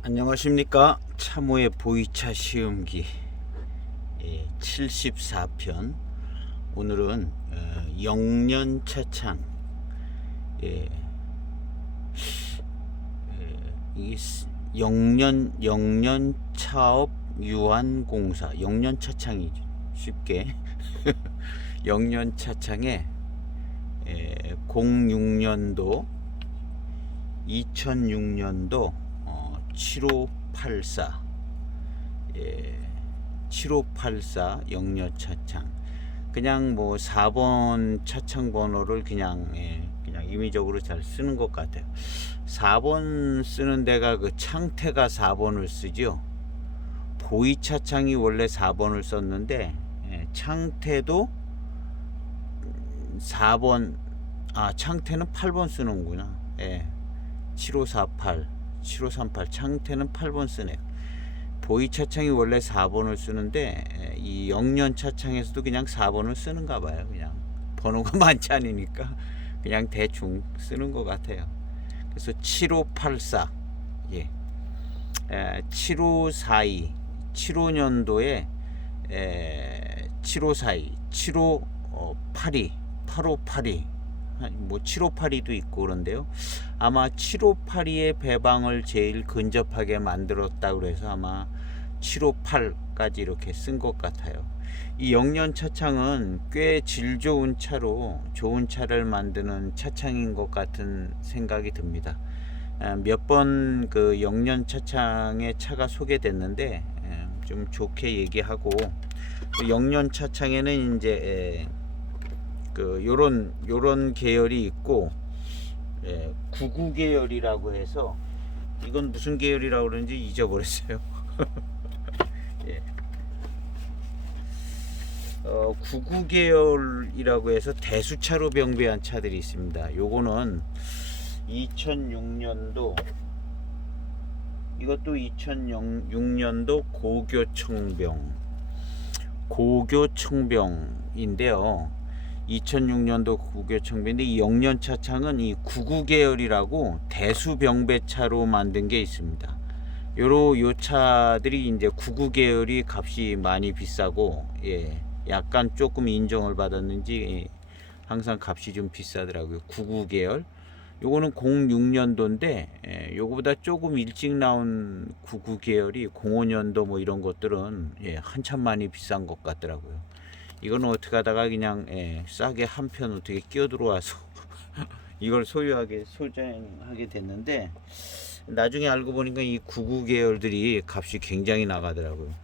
안녕하십니까. 참호의 보이차 시음기 74편. 오늘은 영년 차창, 예, 이게 영년 차업 유한공사, 영년 차창이죠. 쉽게 영년 차창에 06년도 2006년도 7584, 7584 영년 차창. 그냥 뭐 4번 차창 번호를 그냥 임의적으로 잘 쓰는 것 같아요. 4번 쓰는 데가 그 창태가 4번을 쓰죠. 보이 차창이 원래 4번을 썼는데 창태도 4번, 창태는 8번 쓰는구나. 7548 7538 창태는 8번 쓰네요. 보이 차창이 원래 4번을 쓰는데 이 영년 차창에서도 그냥 4번을 쓰는가 봐요. 그냥 번호가 많지 않으니까 그냥 대충 쓰는 것 같아요. 그래서 7584, 7542 75년도에 7542 7582 8582 뭐 7582도 있고 그런데요. 아마 7582의 배방을 제일 근접하게 만들었다 그래서 아마 758까지 이렇게 쓴 것 같아요. 이 영년 차창은 꽤 질 좋은 차로 좋은 차를 만드는 차창인 것 같은 생각이 듭니다. 몇 번 그 영년 차창의 차가 소개됐는데 좀 좋게 얘기하고, 영년 차창에는 이제 그 요런 계열이 있고, 99 계열이라고 해서, 이건 무슨 계열이라고 그러는지 잊어버렸어요. 99 계열이라고 해서 대수차로 병배한 차들이 있습니다. 요거는 2006년도, 이것도 2006년도 고교청병인데요. 2006년도 고교청병인데, 이 영년 차창은 이 99 계열이라고 대수병배차로 만든 게 있습니다. 요 차들이 이제 99 계열이 값이 많이 비싸고, 약간 조금 인정을 받았는지 항상 값이 좀 비싸더라고요. 99 계열. 요거는 06년도인데 요거보다 조금 일찍 나온 99 계열이 05년도 뭐 이런 것들은 한참 많이 비싼 것 같더라고요. 이거는 어떻게 하다가 그냥 싸게 한 편 어떻게 끼어 들어와서 이걸 소장하게 됐는데, 나중에 알고 보니까 이 99 계열들이 값이 굉장히 나가더라고요.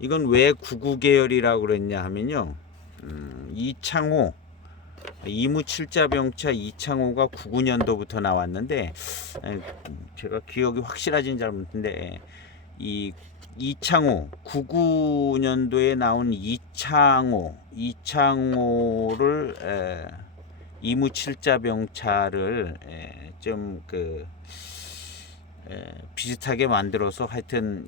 이건 왜 99 계열이라고 그랬냐 하면요, 이창호 이무 7자병차 이창호가 99년도부터 나왔는데, 제가 기억이 확실하진 잘 못했는데, 이 이창호 99년도에 나온 이창호를 이무 7자병차를 좀 비슷하게 만들어서, 하여튼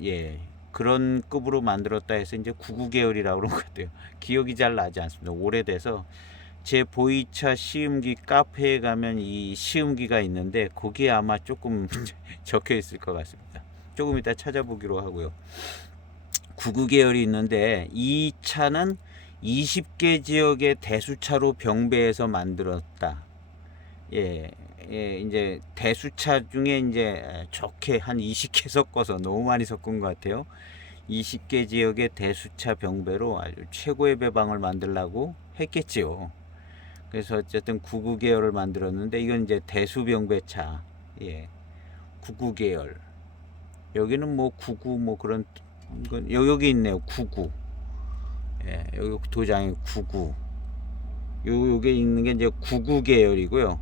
그런 급으로 만들었다 해서 이제 99 계열이라고 그런 것 같아요. 기억이 잘 나지 않습니다. 오래돼서. 제 보이차 시음기 카페에 가면 이 시음기가 있는데 거기에 아마 조금 적혀 있을 것 같습니다. 조금 이따 찾아보기로 하고요. 99 계열이 있는데, 이 차는 20개 지역의 대수차로 병배해서 만들었다. 이제 대수차 중에 이제 좋게 한 20개 섞어서, 너무 많이 섞은 것 같아요. 20개 지역의 대수차 병배로 아주 최고의 배방을 만들려고 했겠지요. 그래서 어쨌든 99 계열을 만들었는데, 이건 이제 대수병배차, 99 계열. 여기는 뭐 99 뭐 그런 건 여기 있네요. 99. 여기 도장에 99. 요게 있는 게 이제 99 계열이고요.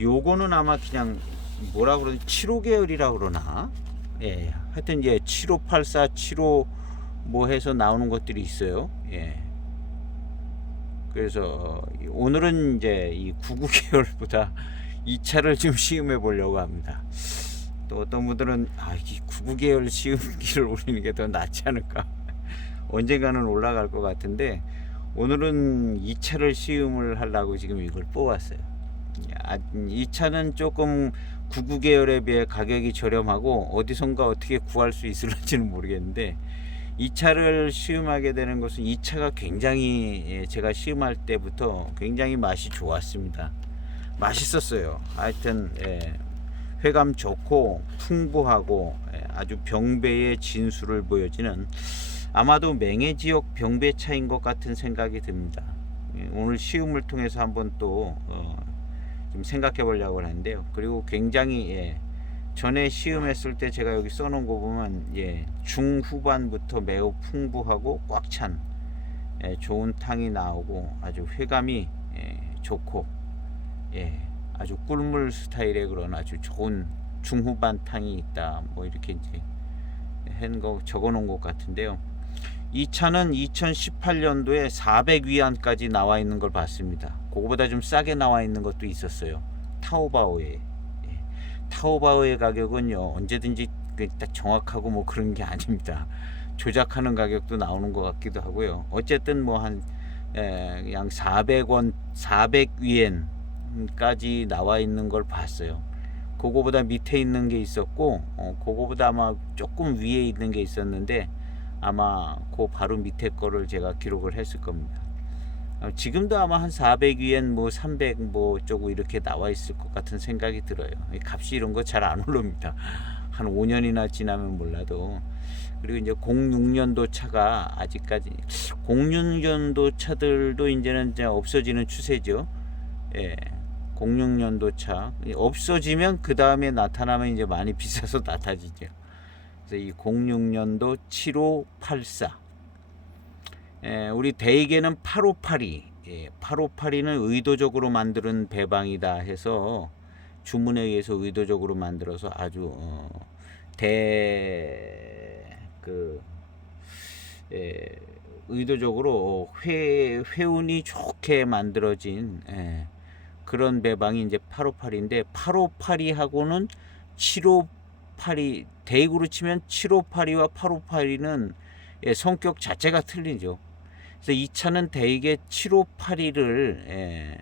요거는 아마 그냥 뭐라 그러지? 75 계열이라고 그러나? 하여튼 7584, 75 뭐 해서 나오는 것들이 있어요. 그래서 오늘은 이제 이 99 계열보다 이 차를 좀 시음해 보려고 합니다. 또 어떤 분들은 이 99 계열 시음기를 올리는 게 더 낫지 않을까. 언젠가는 올라갈 것 같은데, 오늘은 이 차를 시음을 하려고 지금 이걸 뽑았어요. 이 차는 조금 99 계열에 비해 가격이 저렴하고 어디선가 어떻게 구할 수 있을지는 모르겠는데, 이 차를 시음하게 되는 것은 이 차가 굉장히 제가 시음할 때부터 굉장히 맛이 좋았습니다. 맛있었어요. 하여튼 회감 좋고 풍부하고 아주 병배의 진수를 보여지는, 아마도 맹해지역 병배차인 것 같은 생각이 듭니다. 오늘 시음을 통해서 한번 또 좀 생각해 보려고 하는데요. 그리고 굉장히 전에 시음했을 때 제가 여기 써놓은 거 보면 중후반부터 매우 풍부하고 꽉 찬 좋은 탕이 나오고 아주 회감이 좋고 아주 꿀물 스타일의 그런 아주 좋은 중후반 탕이 있다, 뭐 이렇게 이제 적어 놓은 것 같은데요. 이 차는 2018년도에 400위안까지 나와 있는 걸 봤습니다. 그거보다 좀 싸게 나와 있는 것도 있었어요. 타오바오에. 타오바오의 가격은요, 언제든지 딱 정확하고 뭐 그런 게 아닙니다. 조작하는 가격도 나오는 것 같기도 하고요. 어쨌든 뭐 한 그냥 400원, 400위엔까지 나와 있는 걸 봤어요. 그거보다 밑에 있는 게 있었고, 그거보다 아마 조금 위에 있는 게 있었는데, 아마 그 바로 밑에 거를 제가 기록을 했을 겁니다. 지금도 아마 한 400위엔 뭐 300 뭐 쪼고 이렇게 나와 있을 것 같은 생각이 들어요. 값이 이런 거 잘 안 오릅니다. 한 5년이나 지나면 몰라도. 그리고 이제 06년도 차가 아직까지, 06년도 차들도 이제는 이제 없어지는 추세죠. 06년도 차 없어지면 그 다음에 나타나면 이제 많이 비싸서 나타지죠. 그래서 이 06년도 7584, 우리 대익에는 8582, 8582는 의도적으로 만드는 배방이다 해서 주문에 의해서 의도적으로 만들어서 아주 의도적으로 회운이 좋게 만들어진 그런 배방이 이제 8582인데, 8582하고는 7582, 대익으로 치면 7582와 8582는 성격 자체가 틀리죠. 그래서 이 차는 대익의 7582를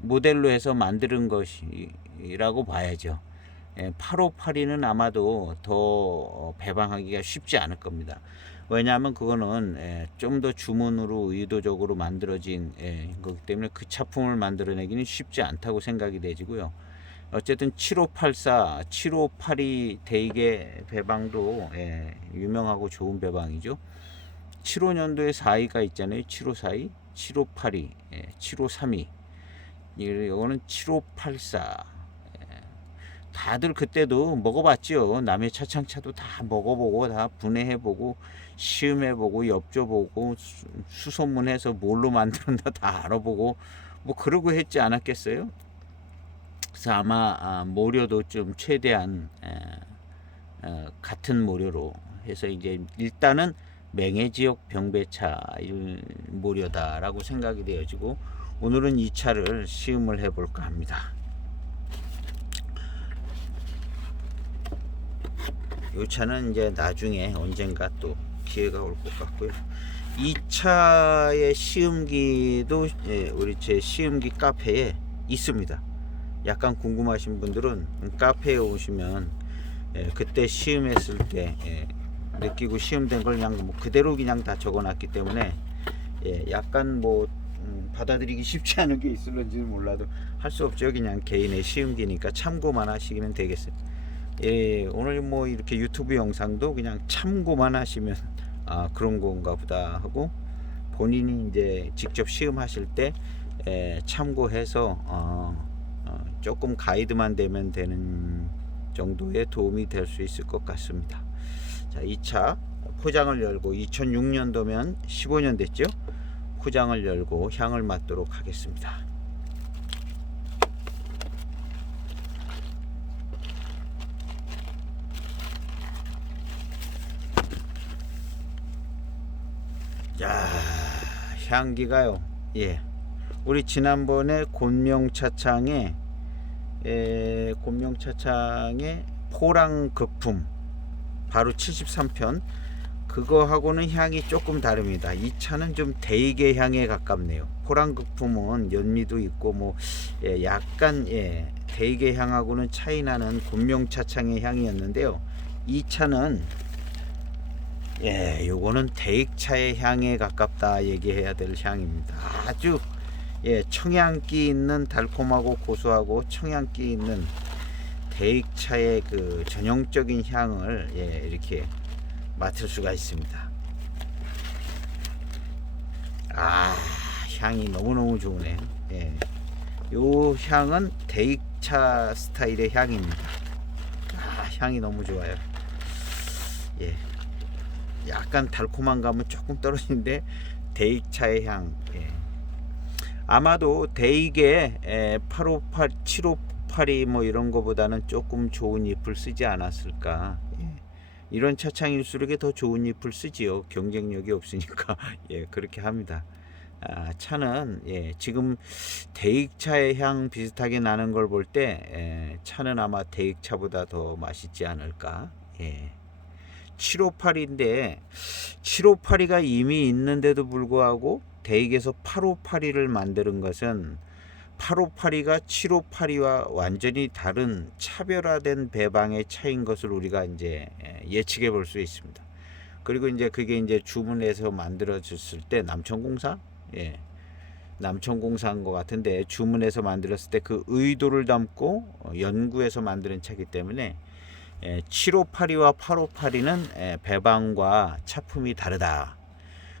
모델로 해서 만드는 것이라고 봐야죠. 8582는 아마도 더 배방하기가 쉽지 않을 겁니다. 왜냐하면 그거는 좀 더 주문으로 의도적으로 만들어진 거기 때문에 그 차품을 만들어내기는 쉽지 않다고 생각이 되지고요. 어쨌든 7584, 7582 대익의 배방도 유명하고 좋은 배방이죠. 75년도에 4위가 있잖아요. 7542, 7582, 7532. 이거는 7584. 다들 그때도 먹어봤죠. 남의 차창차도 다 먹어보고 다 분해해보고 시음해보고 엽줘보고 수소문해서 뭘로 만드는다 다 알아보고 뭐 그러고 했지 않았겠어요? 그래서 아마 모료도 좀 최대한 같은 모료로 해서 이제 일단은 맹해지역 병배차 모료다라고 생각이 되어지고, 오늘은 이 차를 시음을 해볼까 합니다. 이 차는 이제 나중에 언젠가 또 기회가 올 것 같고요. 이 차의 시음기도 우리 제 시음기 카페에 있습니다. 약간 궁금하신 분들은 카페에 오시면 그때 시음했을 때 느끼고 시음된 걸 그냥 뭐 그대로 그냥 다 적어놨기 때문에 약간 뭐 받아들이기 쉽지 않은 게 있을런지는 몰라도 할 수 없죠. 그냥 개인의 시음기니까 참고만 하시면 되겠어요. 오늘 뭐 이렇게 유튜브 영상도 그냥 참고만 하시면 그런 건가 보다 하고, 본인이 이제 직접 시음하실 때 참고해서 조금 가이드만 되면 되는 정도의 도움이 될 수 있을 것 같습니다. 자, 이 차 포장을 열고 2006년도면 15년 됐죠. 포장을 열고 향을 맡도록 하겠습니다. 자, 향기가요. 우리 지난번에 곤명차창의 포랑 극품 바로 73편 그거하고는 향이 조금 다릅니다. 이 차는 좀 대익의 향에 가깝네요. 포랑극품은 연미도 있고 뭐 약간 대익의 향하고는 차이 나는 곤명차창의 향이었는데요. 이 차는 요거는 대익차의 향에 가깝다 얘기해야 될 향입니다. 아주 청양기 있는 달콤하고 고소하고 청양기 있는 대익차의 그 전형적인 향을 이렇게 맡을 수가 있습니다. 향이 너무너무 좋으네요. 요 향은 대익차 스타일의 향입니다. 향이 너무 좋아요. 약간 달콤한 감은 조금 떨어지는데 대익차의 향. 아마도 대익의 858, 758이 뭐 이런 거보다는 조금 좋은 잎을 쓰지 않았을까. 이런 차창일수록 더 좋은 잎을 쓰지요. 경쟁력이 없으니까. 그렇게 합니다. 차는 지금 대익차의 향 비슷하게 나는 걸 볼 때 차는 아마 대익차보다 더 맛있지 않을까. 758인데 758이가 이미 있는데도 불구하고 대익에서 858이를 만드는 것은 858이가 758이와 완전히 다른 차별화된 배방의 차인 것을 우리가 이제 예측해 볼 수 있습니다. 그리고 이제 그게 이제 주문해서 만들어졌을 때 남천공사, 남천공사인 것 같은데 주문해서 만들었을 때 그 의도를 담고 연구해서 만드는 차이기 때문에 758이와 858이는 배방과 차품이 다르다.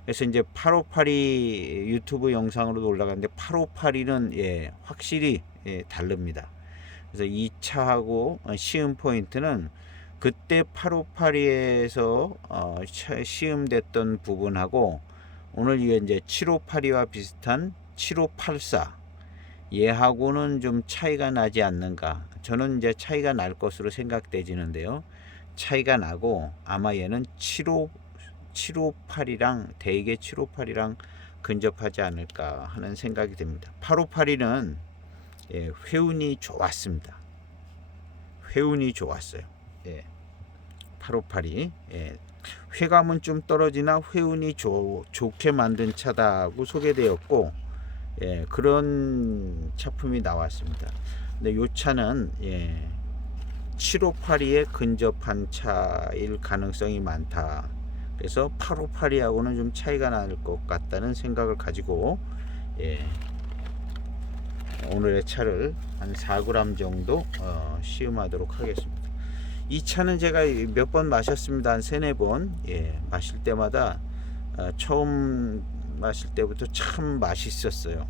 그래서 이제 858이 유튜브 영상으로도 올라갔는데 858이는 확실히 다릅니다. 그래서 이 차하고 시음 포인트는 그때 858이에서 시음됐던 부분하고 오늘 이제 758이와 비슷한 7584 얘하고는 좀 차이가 나지 않는가. 저는 이제 차이가 날 것으로 생각되지는데요. 차이가 나고 아마 얘는 758이랑 대개 758이랑 근접하지 않을까 하는 생각이 듭니다. 858이는 회운이 좋았습니다. 회운이 좋았어요. 858이 회감은 좀 떨어지나 회운이 좋게 만든 차다고 소개되었고 그런 차품이 나왔습니다. 근데 요 차는 758이에 근접한 차일 가능성이 많다. 그래서 858이하고는 좀 차이가 날 것 같다는 생각을 가지고 오늘의 차를 한 4g 정도 시음하도록 하겠습니다. 이 차는 제가 몇 번 마셨습니다. 한 3-4번. 마실 때마다 처음 마실 때부터 참 맛있었어요.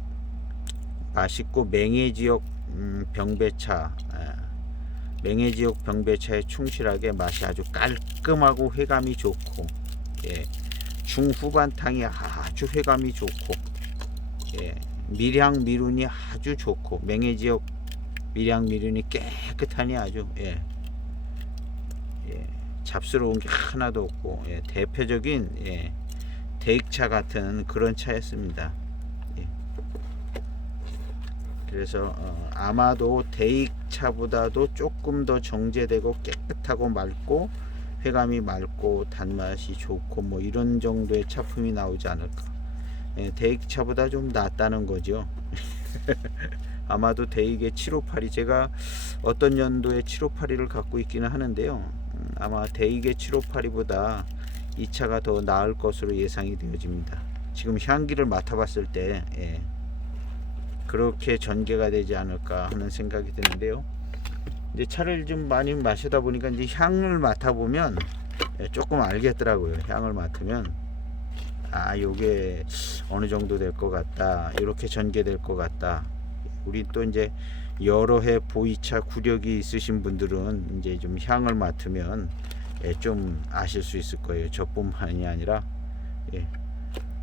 맛있고 맹해지역 병배차, 맹해지역 병배차에 충실하게 맛이 아주 깔끔하고 회감이 좋고 중후반탕이 아주 회감이 좋고 밀향 미륜이 아주 좋고 맹해지역 밀향 미륜이 깨끗하니 아주 잡스러운 게 하나도 없고 대표적인 대익차 같은 그런 차였습니다. 그래서 아마도 대익차보다도 조금 더 정제되고 깨끗하고 맑고 회감이 맑고 단맛이 좋고 뭐 이런 정도의 차품이 나오지 않을까. 대익차보다 좀 낫다는 거죠. 아마도 대익의 758이 제가 어떤 연도에 758이를 갖고 있기는 하는데요. 아마 대익의 758이보다 이 차가 더 나을 것으로 예상이 되어집니다. 지금 향기를 맡아봤을 때 그렇게 전개가 되지 않을까 하는 생각이 드는데요. 이제 차를 좀 많이 마시다 보니까 이제 향을 맡아보면 조금 알겠더라고요. 향을 맡으면 요게 어느 정도 될 것 같다. 이렇게 전개될 것 같다. 우리 또 이제 여러 해 보이차 구력이 있으신 분들은 이제 좀 향을 맡으면 좀 아실 수 있을 거예요. 저뿐만이 아니라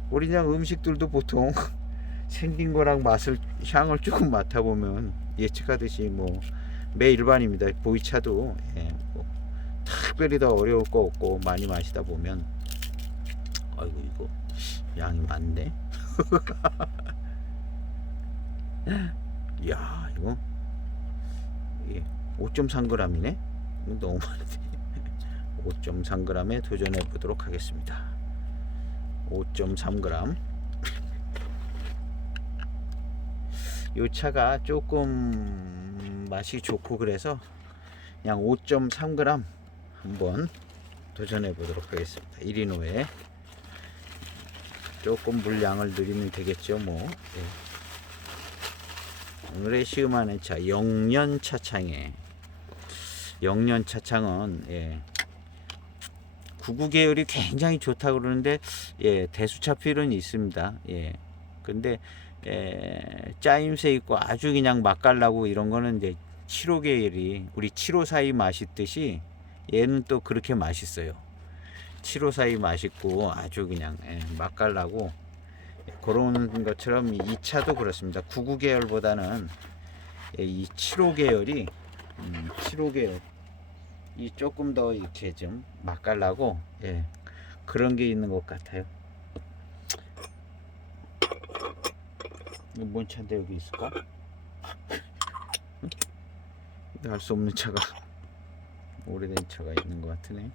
우리 그냥 음식들도 보통 생긴 거랑 맛을 향을 조금 맡아보면 예측하듯이 뭐 매일반입니다. 보이차도 뭐 특별히 더 어려울 거 없고 많이 마시다 보면 아이고 이거 양이 많네. 이야 이거 5.3g이네. 너무 많네. 5.3g에 도전해 보도록 하겠습니다. 5.3g. 이 차가 조금 맛이 좋고 그래서 그냥 5.3g 한번 도전해 보도록 하겠습니다. 1인호에 조금 물량을 늘리면 되겠죠. 뭐 오늘의 시음하는 차 영년 차창에, 영년 차창은 99 계열이 굉장히 좋다 그러는데 대수차 필은 있습니다. 근데 짜임새 있고 아주 그냥 맛깔나고 이런 거는 이제 75 계열이 우리 754이 맛있듯이 얘는 또 그렇게 맛있어요. 754이 맛있고 아주 그냥 맛깔나고 그런 것처럼 이 차도 그렇습니다. 99 계열보다는 이 75 계열이 75 계열 이 조금 더 이렇게 좀 맛깔나고 그런 게 있는 것 같아요. 뭔 차인데 여기 있을까? 알 수 없는 차가 오래된 차가 있는 것 같으네.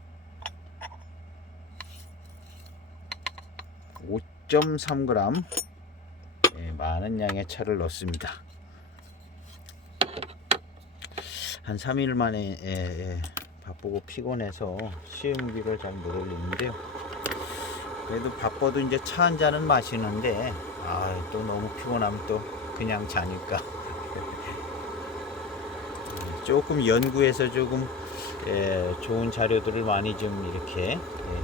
5.3g 많은 양의 차를 넣습니다. 한 3일 만에 바쁘고 피곤해서 시음기를 잘 못 올리는데요. 그래도 바빠도 이제 차 한 잔은 마시는데 또 너무 피곤하면 또 그냥 자니까 조금 연구해서 조금 좋은 자료들을 많이 좀 이렇게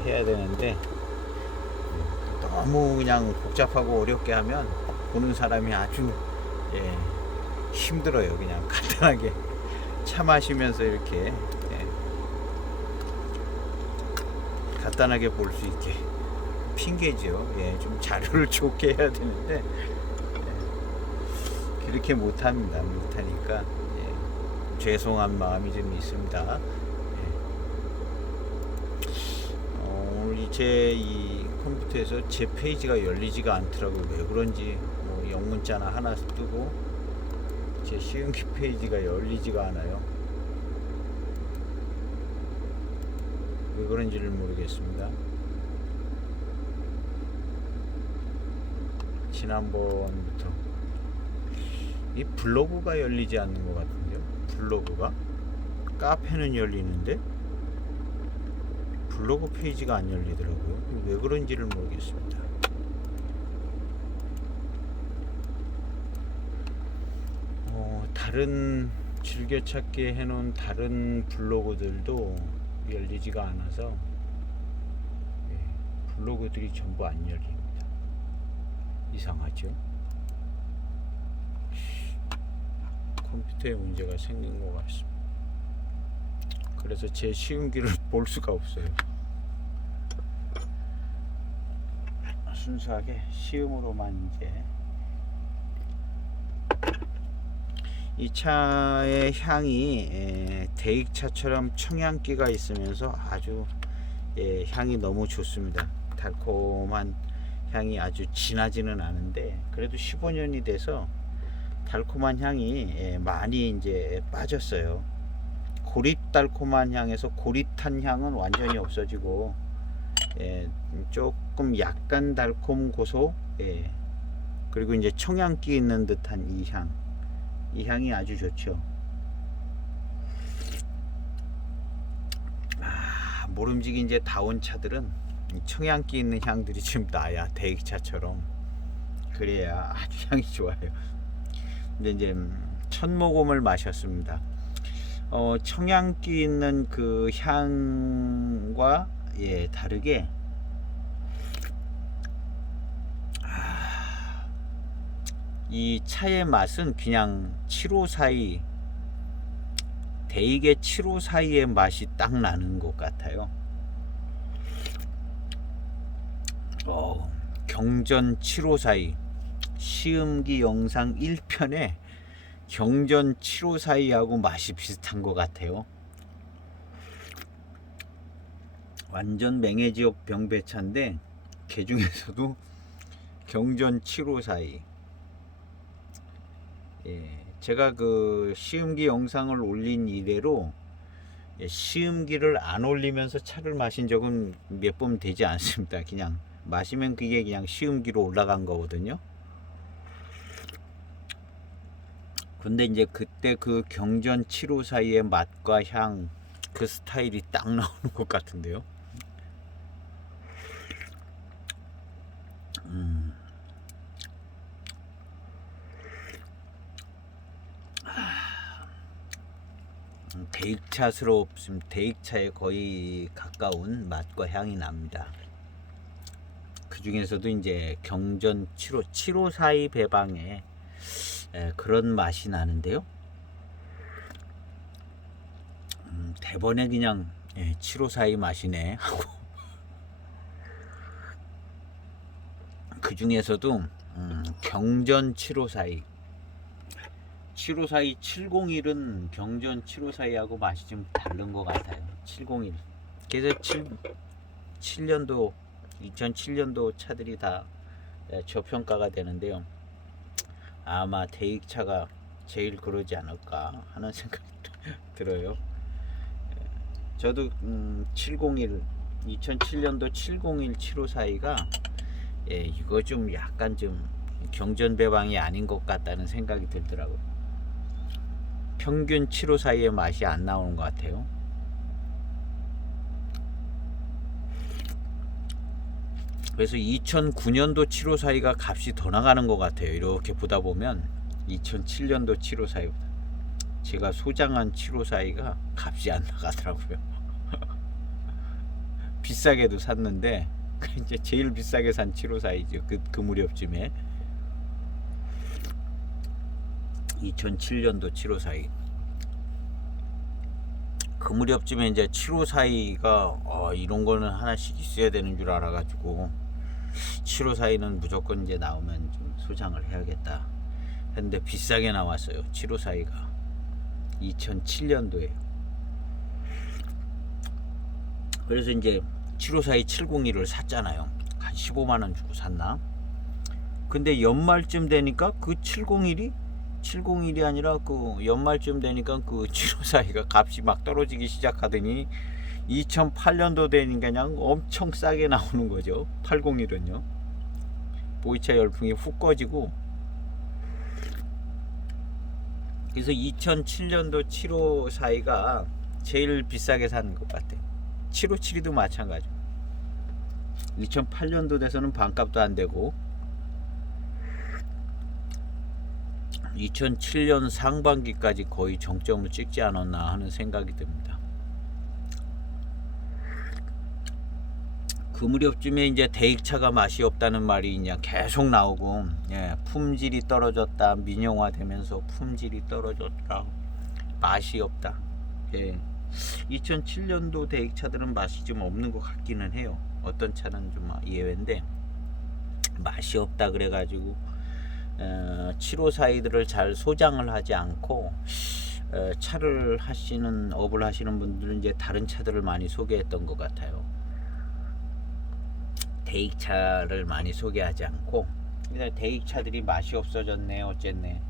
해야 되는데 너무 그냥 복잡하고 어렵게 하면 보는 사람이 아주 힘들어요. 그냥 간단하게 차 마시면서 이렇게 간단하게 볼 수 있게 핑계죠. 좀 자료를 좋게 해야 되는데 그렇게 못합니다. 못하니까 죄송한 마음이 좀 있습니다. 오늘 이제 이 컴퓨터에서 제 페이지가 열리지가 않더라고요. 왜 그런지 뭐 영문자나 하나 뜨고 제 시음기 페이지가 열리지가 않아요. 왜 그런지를 모르겠습니다. 지난번부터 이 블로그가 열리지 않는 것 같은데요. 블로그가 카페는 열리는데 블로그 페이지가 안 열리더라고요. 왜 그런지를 모르겠습니다. 다른 즐겨찾기 해놓은 다른 블로그들도 열리지가 않아서 블로그들이 전부 안 열립니다. 이상하죠? 컴퓨터에 문제가 생긴 것 같습니다. 그래서 제 시음기를 볼 수가 없어요. 순수하게 시음으로만 이제 이 차의 향이 대익차처럼 청양기가 있으면서 아주 향이 너무 좋습니다. 달콤한 향이 아주 진하지는 않은데 그래도 15년이 돼서 달콤한 향이 많이 이제 빠졌어요. 고릿 달콤한 향에서 고릿한 향은 완전히 없어지고 조금 약간 달콤 고소 그리고 이제 청양기 있는 듯한 이 향이 아주 좋죠. 모름지기 이제 다운 차들은 청양기 있는 향들이 좀 나야 대익차처럼 그래야 아주 향이 좋아요. 근데 이제 첫 모금을 마셨습니다. 청양기 있는 그 향과 다르게 이 차의 맛은 그냥 754이 대익의 754의 맛이 딱 나는 것 같아요. 경전 7542 시음기 영상 1편에 경전 7542하고 맛이 비슷한 것 같아요. 완전 맹해지역 병배차인데 그 중에서도 경전 7542 제가 그 시음기 영상을 올린 이래로 시음기를 안 올리면서 차를 마신 적은 몇 번 되지 않습니다. 그냥 마시면 그게 그냥 시음기로 올라간 거거든요. 근데 이제 그때 그 경전 754의 맛과 향, 그 스타일이 딱 나오는 것 같은데요. 대익차스럽습니다. 대익차에 거의 가까운 맛과 향이 납니다. 그 중에서도 이제 경전 754의 배방에 그런 맛이 나는데요. 대번에 그냥 754의 맛이네 하고 그 중에서도 경전 754의 701은 경전 754하고 맛이 좀 다른 것 같아요. 701. 그래서 2007년도 차들이 다 저평가가 되는데요. 아마 대익차가 제일 그러지 않을까 하는 생각이 들어요. 저도 701 2007년도 701 754가 이거 좀 약간 좀 경전 배방이 아닌 것 같다는 생각이 들더라고요. 평균 754의 맛이 안 나오는 것 같아요. 그래서 2009년도 754가 값이 더 나가는 것 같아요. 이렇게 보다 보면 2007년도 754보다 제가 소장한 754가 값이 안 나가더라고요. 비싸게도 샀는데 이제 제일 비싸게 산 754이죠. 그 무렵쯤에 2007년도 754. 그 무렵쯤에 이제 754가 이런 거는 하나씩 있어야 되는 줄 알아가지고 754는 무조건 이제 나오면 좀 소장을 해야겠다 했는데 비싸게 나왔어요. 754가 2007년도에요. 그래서 이제 754 701을 샀잖아요. 한 15만원 주고 샀나? 근데 연말쯤 되니까 그 701이 아니라 그 연말쯤 되니까 그 754가 값이 막 떨어지기 시작하더니 2008년도 되니까 그냥 엄청 싸게 나오는 거죠. 801은요. 보이차 열풍이 훅 꺼지고 그래서 2007년도 754가 제일 비싸게 산 것 같아요. 757도 마찬가지. 2008년도 돼서는 반값도 안 되고 2007년 상반기까지 거의 정점을 찍지 않았나 하는 생각이 듭니다. 그 무렵쯤에 이제 대익차가 맛이 없다는 말이 그냥 계속 나오고 품질이 떨어졌다, 민영화되면서 품질이 떨어졌다, 맛이 없다. 2007년도 대익차들은 맛이 좀 없는 것 같기는 해요. 어떤 차는 좀 예외인데 맛이 없다 그래가지고 754이들을 잘 소장을 하지 않고 차를 하시는 업을 하시는 분들은 이제 다른 차들을 많이 소개했던 것 같아요. 대익차를 많이 소개하지 않고 그냥 대익차들이 맛이 없어졌네 어쨌네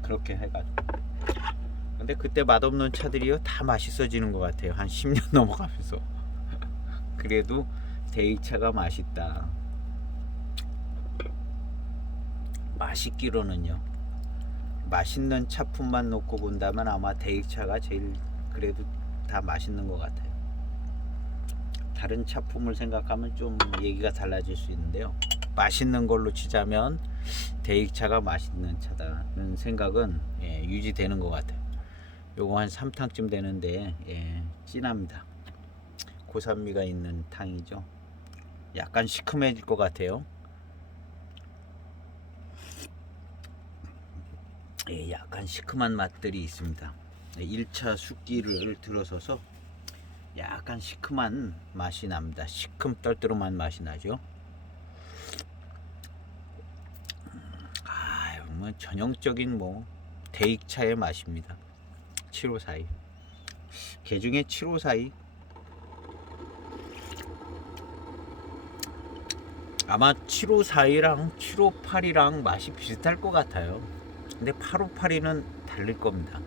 그렇게 해가지고 근데 그때 맛없는 차들이요 다 맛있어지는 것 같아요. 한 10년 넘어가면서 그래도 대익차가 맛있다. 맛있기로는요. 맛있는 차품만 놓고 본다면 아마 대익차가 제일 그래도 다 맛있는 것 같아요. 다른 차품을 생각하면 좀 얘기가 달라질 수 있는데요. 맛있는 걸로 치자면 대익차가 맛있는 차다는 생각은 유지되는 것 같아요. 요거 한 3탕쯤 되는데 진합니다. 고산미가 있는 탕이죠. 약간 시큼해질 것 같아요. 약간 시큼한 맛들이 있습니다. 1차 숫기를 들어서서 약간 시큼한 맛이 납니다. 시큼 떨떠름한 맛이 나죠. 뭐 전형적인 대익차의 맛입니다. 754. 개 중에 754 아마 754랑 758이랑 맛이 비슷할 것 같아요. 근데 858는 다를 겁니다.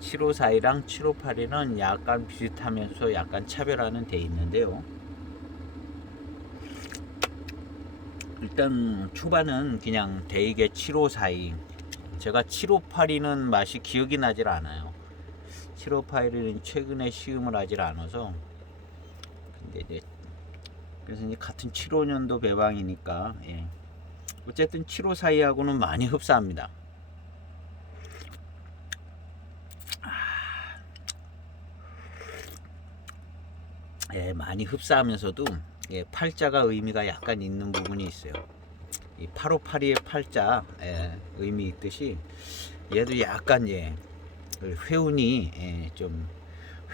7542랑 7582는 약간 비슷하면서 약간 차별화는 돼 있는데요. 일단 초반은 그냥 대이게 7542, 제가 7582는 맛이 기억이 나질 않아요. 7582는 최근에 시음을 하질 않아서. 근데 이제 그래서 이제 같은 75년도 배방이니까, 예. 어쨌든 7542하고는 많이 흡사합니다. 예, 많이 흡사하면서도, 예, 팔자가 의미가 약간 있는 부분이 있어요. 이 8582의 팔자, 예, 의미 있듯이 얘도 약간, 예, 회운이, 예, 좀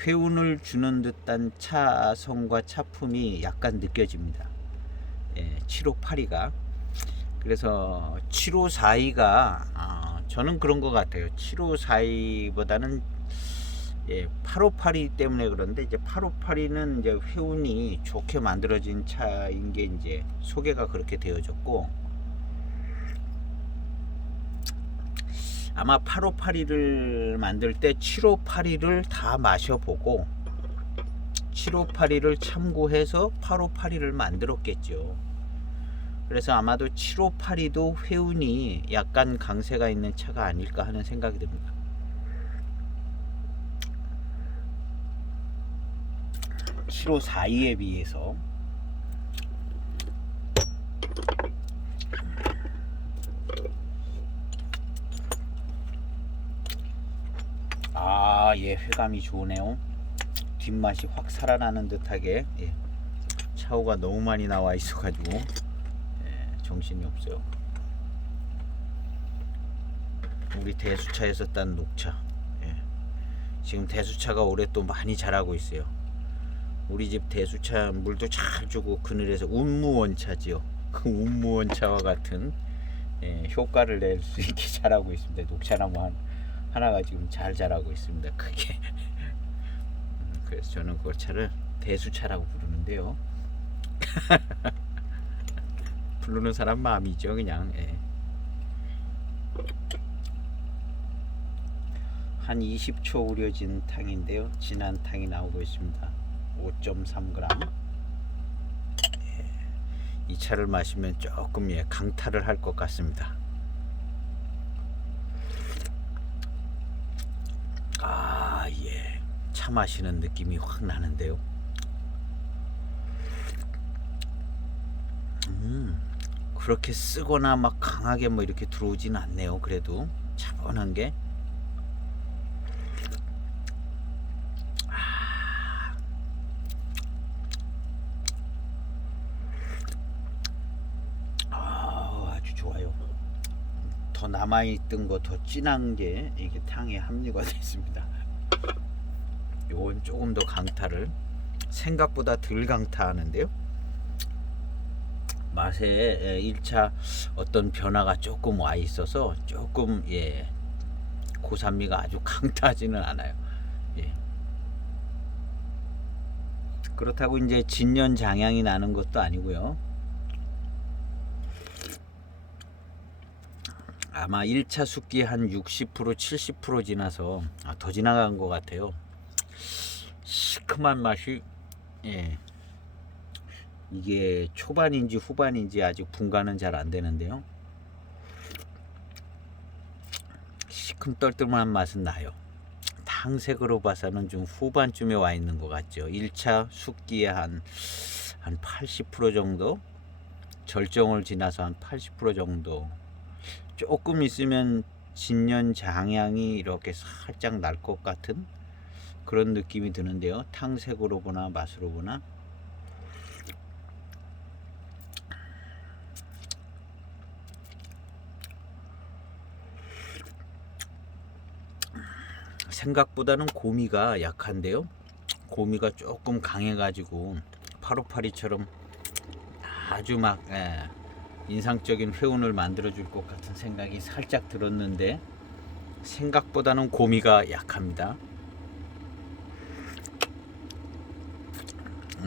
회운을 주는 듯한 차성과 차품이 약간 느껴집니다. 예, 7582가. 그래서 7542가 저는 그런 것 같아요. 7542보다는, 예, 8582 때문에 그런데, 이제 8582는 이제 회운이 좋게 만들어진 차인 게 이제 소개가 그렇게 되어졌고, 아마 8582를 만들 때 7582를 다 마셔보고 7582를 참고해서 8582를 만들었겠죠. 그래서 아마도 7582도 회운이 약간 강세가 있는 차가 아닐까 하는 생각이 듭니다. 7542에 비해서. 예, 회감이 좋으네요. 뒷맛이 확 살아나는 듯하게. 예, 차오가 너무 많이 나와 있어가지고, 예, 정신이 없어요. 우리 대수차에서 딴 녹차. 예, 지금 대수차가 올해 또 많이 자라고 있어요. 우리 집 대수차 물도 잘 주고 그늘에서 운무원차지요. 그 운무원차와 같은, 예, 효과를 낼 수 있게 자라고 있습니다. 녹차나무 하나가 지금 잘 자라고 있습니다. 크게. 그래서 저는 그 차를 대수차라고 부르는데요. 부르는 사람 마음이죠, 그냥. 예. 한 20초 우려진 탕인데요. 진한 탕이 나오고 있습니다. 5.3g. 예. 이 차를 마시면 조금, 예, 강탈을 할 것 같습니다. 예, 차 마시는 느낌이 확 나는데요. 그렇게 쓰거나 막 강하게 뭐 이렇게 들어오지는 않네요. 그래도 차분한 게. 아주 좋아요. 더 남아있던 거 더 진한 게 이게 탕에 합류가 됐습니다. 요건 조금 더 강타를, 생각보다 덜 강타하는데요. 맛에 1차 어떤 변화가 조금 와 있어서 조금, 예, 고산미가 아주 강타하지는 않아요. 예. 그렇다고 이제 진년 장향이 나는 것도 아니고요. 아마 1차 숙기 한 60% 70% 지나서 더 지나간 것 같아요. 시큼한 맛이, 예, 이게 초반인지 후반인지 아직 분간은 잘 안 되는데요. 시큼 떨뜰만한 맛은 나요. 탕색으로 봐서는 좀 후반쯤에 와 있는 것 같죠. 1차 숙기에 한 80% 정도, 절정을 지나서 한 80% 정도, 조금 있으면 진년 장향이 이렇게 살짝 날 것 같은 그런 느낌이 드는데요. 탕색으로 보나 맛으로 보나. 생각보다는 고미가 약한데요. 고미가 조금 강해가지고 8582처럼 아주 막, 예, 인상적인 회운을 만들어줄 것 같은 생각이 살짝 들었는데 생각보다는 고미가 약합니다.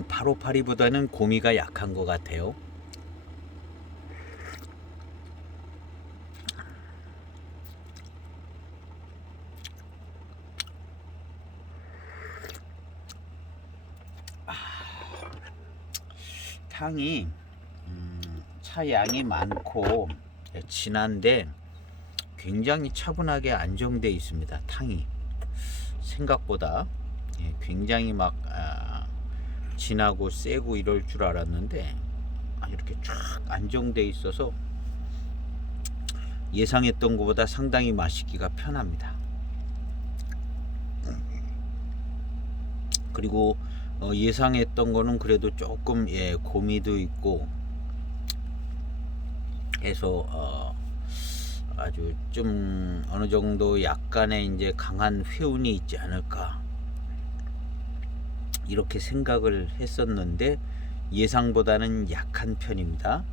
8582보다는 고미가 약한 것 같아요. 향이 차 양이 많고 진한데 굉장히 차분하게 안정돼 있습니다. 탕이 생각보다 굉장히 막 진하고 세고 이럴 줄 알았는데 이렇게 쫙 안정돼 있어서 예상했던 것보다 상당히 마시기가 편합니다. 그리고 예상했던 거는 그래도 조금 고미도 있고 해서 아주 좀 어느 정도 약간의 이제 강한 회운이 있지 않을까 이렇게 생각을 했었는데 예상보다는 약한 편입니다.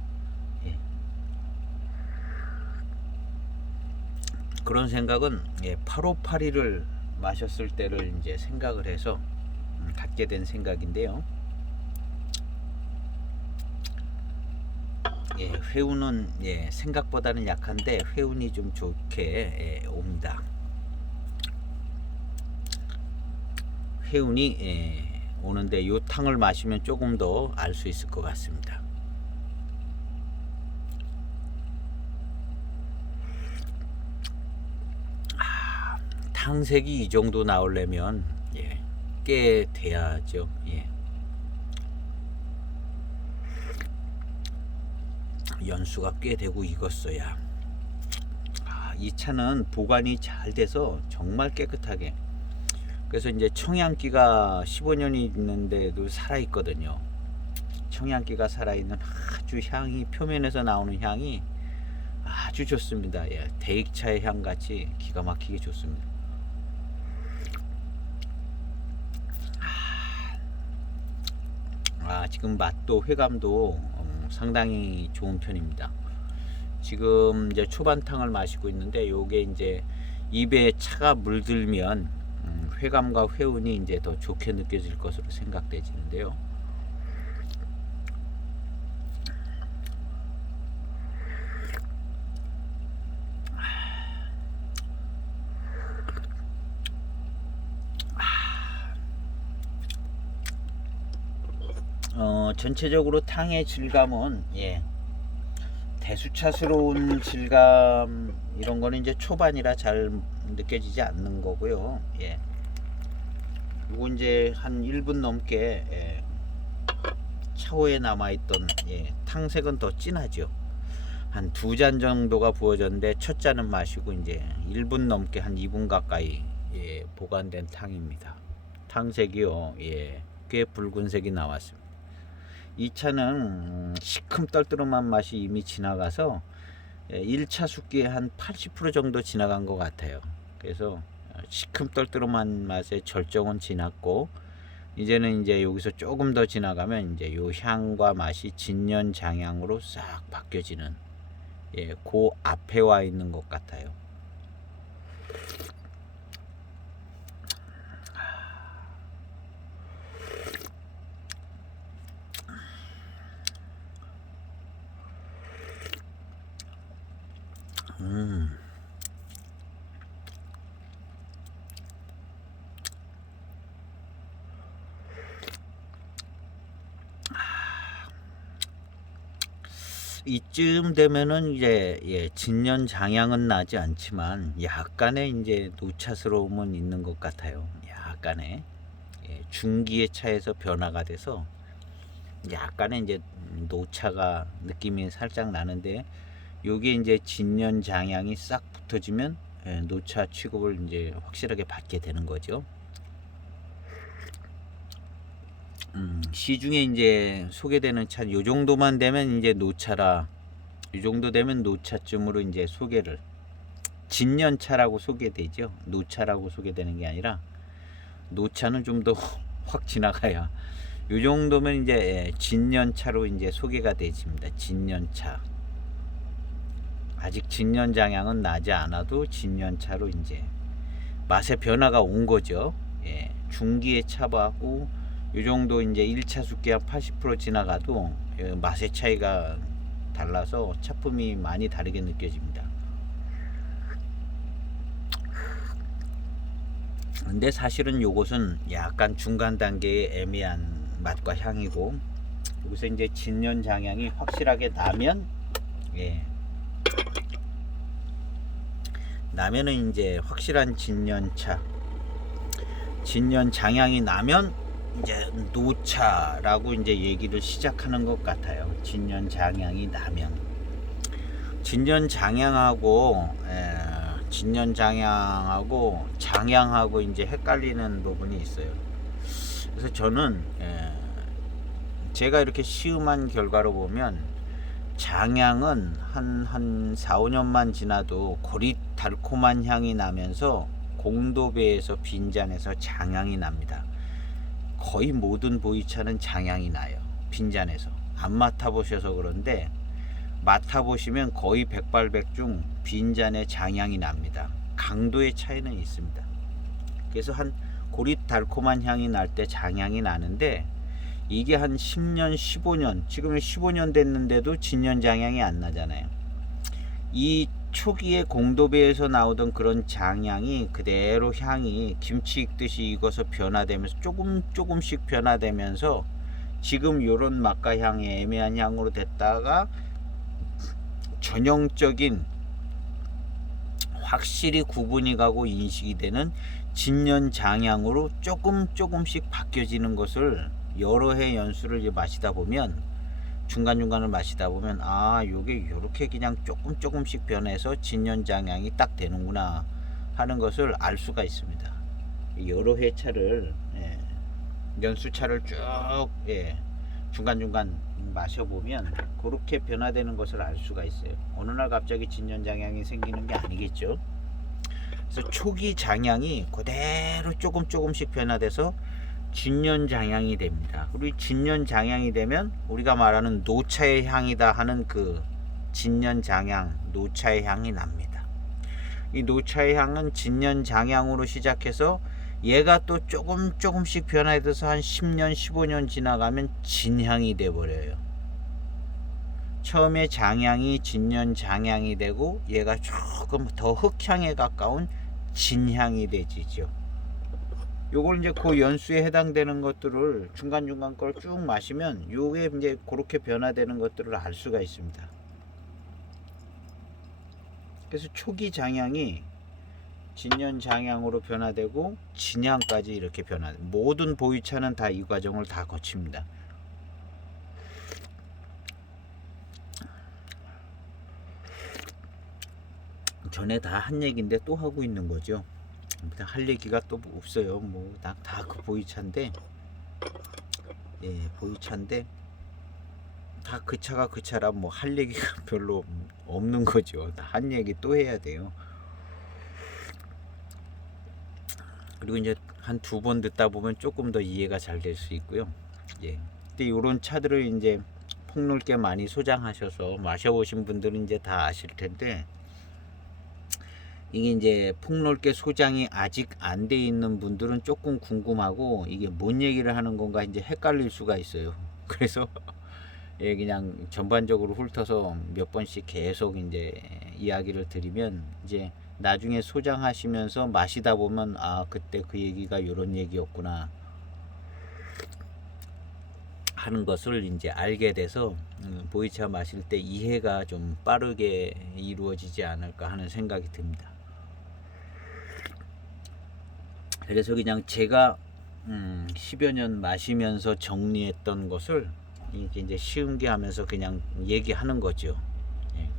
그런 생각은 8582를 마셨을 때를 이제 생각을 해서 갖게 된 생각인데요. 회운은 생각보다는 약한데 회운이 좀 좋게 옵니다. 회운이 오는데 요 탕을 마시면 조금 더 알 수 있을 것 같습니다. 탕색이 이 정도 나오려면 꽤 돼야죠. 연수가 꽤 되고 익었어야. 이 차는 보관이 잘 돼서 정말 깨끗하게. 그래서 이제 청양기가 15년이 있는데도 살아 있거든요. 청양기가 살아있는 아주 향이 표면에서 나오는 향이 아주 좋습니다. 대익차의 향 같이 기가 막히게 좋습니다. 지금 맛도 회감도 상당히 좋은 편입니다. 지금 이제 초반탕을 마시고 있는데 요게 이제 입에 차가 물들면 회감과 회운이 이제 더 좋게 느껴질 것으로 생각되지는데요. 전체적으로 탕의 질감은 대수차스러운 질감 이런 거는 이제 초반이라 잘 느껴지지 않는 거고요. 요거 이제 한 1분 넘게 차후에 남아있던 탕색은 더 진하죠. 한 2잔 정도가 부어졌는데 첫 잔은 마시고 이제 1분 넘게 한 2분 가까이 보관된 탕입니다. 탕색이요 꽤 붉은색이 나왔습니다. 이 차는 시큼 떨떠름한 맛이 이미 지나가서 1차 숙기에 한 80% 정도 지나간 것 같아요. 그래서 시큼 떨떠름한 맛의 절정은 지났고 이제는 이제 여기서 조금 더 지나가면 이제 요 향과 맛이 진년장향으로 싹 바뀌어지는 그 앞에 와 있는 것 같아요. 이쯤 되면은 이제 진년 장향은 나지 않지만 약간의 이제 노차스러움은 있는 것 같아요. 약간의 중기의 차에서 변화가 돼서 약간의 이제 노차가 느낌이 살짝 나는데 요게 이제 진년 장향이 싹 붙어지면 노차 취급을 이제 확실하게 받게 되는 거죠. 시중에 이제 소개되는 차 요 정도만 되면 이제 노차라, 요 정도 되면 노차쯤으로 이제 소개를 진년차라고 소개되죠. 노차라고 소개되는 게 아니라 노차는 좀 더 확 지나가야 요 정도면 이제 진년차로 이제 소개가 되집니다. 진년차. 아직 진년장향은 나지 않아도 진년차로 이제 맛의 변화가 온 거죠. 중기의 차하고 요 정도 이제 1차 숙기가 80% 지나가도 맛의 차이가 달라서 차품이 많이 다르게 느껴집니다. 근데 사실은 요것은 약간 중간 단계의 애매한 맛과 향이고 여기서 이제 진년 장향이 확실하게 나면, 나면은 이제 확실한 진년차, 진년 장향이 나면 이제 노차라고 이제 얘기를 시작하는 것 같아요. 진년 장향이 나면. 진년 장향하고 장향하고 이제 헷갈리는 부분이 있어요. 그래서 저는 제가 이렇게 시음한 결과로 보면 장향은 한 4, 5년만 지나도 고릿 달콤한 향이 나면서 공도배에서 빈잔에서 장향이 납니다. 거의 모든 보이차는 장향이 나요. 빈잔에서. 안 맡아보셔서 그런데 맡아보시면 거의 백발백중 빈잔에 장향이 납니다. 강도의 차이는 있습니다. 그래서 한 고릿 달콤한 향이 날 때 장향이 나는데 이게 한 10년, 15년, 지금은 15년 됐는데도 진년 장향이 안 나잖아요. 이 초기에 공도배에서 나오던 그런 장향이 그대로 향이 김치 익듯이 익어서 변화되면서 조금씩 변화되면서 지금 요런 맛과 향의 애매한 향으로 됐다가 전형적인 확실히 구분이 가고 인식이 되는 진년 장향으로 조금씩 바뀌어지는 것을 여러 해 연수를 이제 마시다 보면, 중간중간을 마시다 보면, 요게 요렇게 그냥 조금씩 변해서 진년 장향이 딱 되는구나 하는 것을 알 수가 있습니다. 여러 해 차를, 연수차를 쭉, 중간중간 마셔보면 그렇게 변화되는 것을 알 수가 있어요. 어느 날 갑자기 진년 장향이 생기는 게 아니겠죠. 그래서 초기 장향이 그대로 조금씩 변화돼서 진년 장향이 됩니다. 그리고 진년 장향이 되면 우리가 말하는 노차의 향이다 하는 그 진년 장향, 노차의 향이 납니다. 이 노차의 향은 진년 장향으로 시작해서 얘가 또 조금씩 변화돼서 한 10년, 15년 지나가면 진향이 돼 버려요. 처음에 장향이 진년 장향이 되고 얘가 조금 더 흑향에 가까운 진향이 되지죠. 요걸 이제 그 연수에 해당되는 것들을 중간중간 걸 쭉 마시면 요게 이제 그렇게 변화되는 것들을 알 수가 있습니다. 그래서 초기 장향이 진년 장향으로 변화되고 진향까지 이렇게 모든 보이차는 다 이 과정을 다 거칩니다. 전에 다 한 얘기인데 또 하고 있는 거죠. 할 얘기가 또 없어요. 뭐 다 그 보이차인데, 보이차인데 다 그 차가 그 차라 뭐 할 얘기가 별로 없는 거죠. 다 한 얘기 또 해야 돼요. 그리고 이제 한 2번 듣다 보면 조금 더 이해가 잘 될 수 있고요. 근데 이런 차들을 이제 폭넓게 많이 소장하셔서 마셔보신 분들은 이제 다 아실 텐데, 이게 이제 폭넓게 소장이 아직 안 돼 있는 분들은 조금 궁금하고 이게 뭔 얘기를 하는 건가 이제 헷갈릴 수가 있어요. 그래서 그냥 전반적으로 훑어서 몇 번씩 계속 이제 이야기를 드리면 이제 나중에 소장하시면서 마시다 보면 그때 그 얘기가 요런 얘기였구나 하는 것을 이제 알게 돼서 보이차 마실 때 이해가 좀 빠르게 이루어지지 않을까 하는 생각이 듭니다. 그래서 그냥 제가 10여 년 마시면서 정리했던 것을 이제 시음기 하면서 그냥 얘기하는 거죠.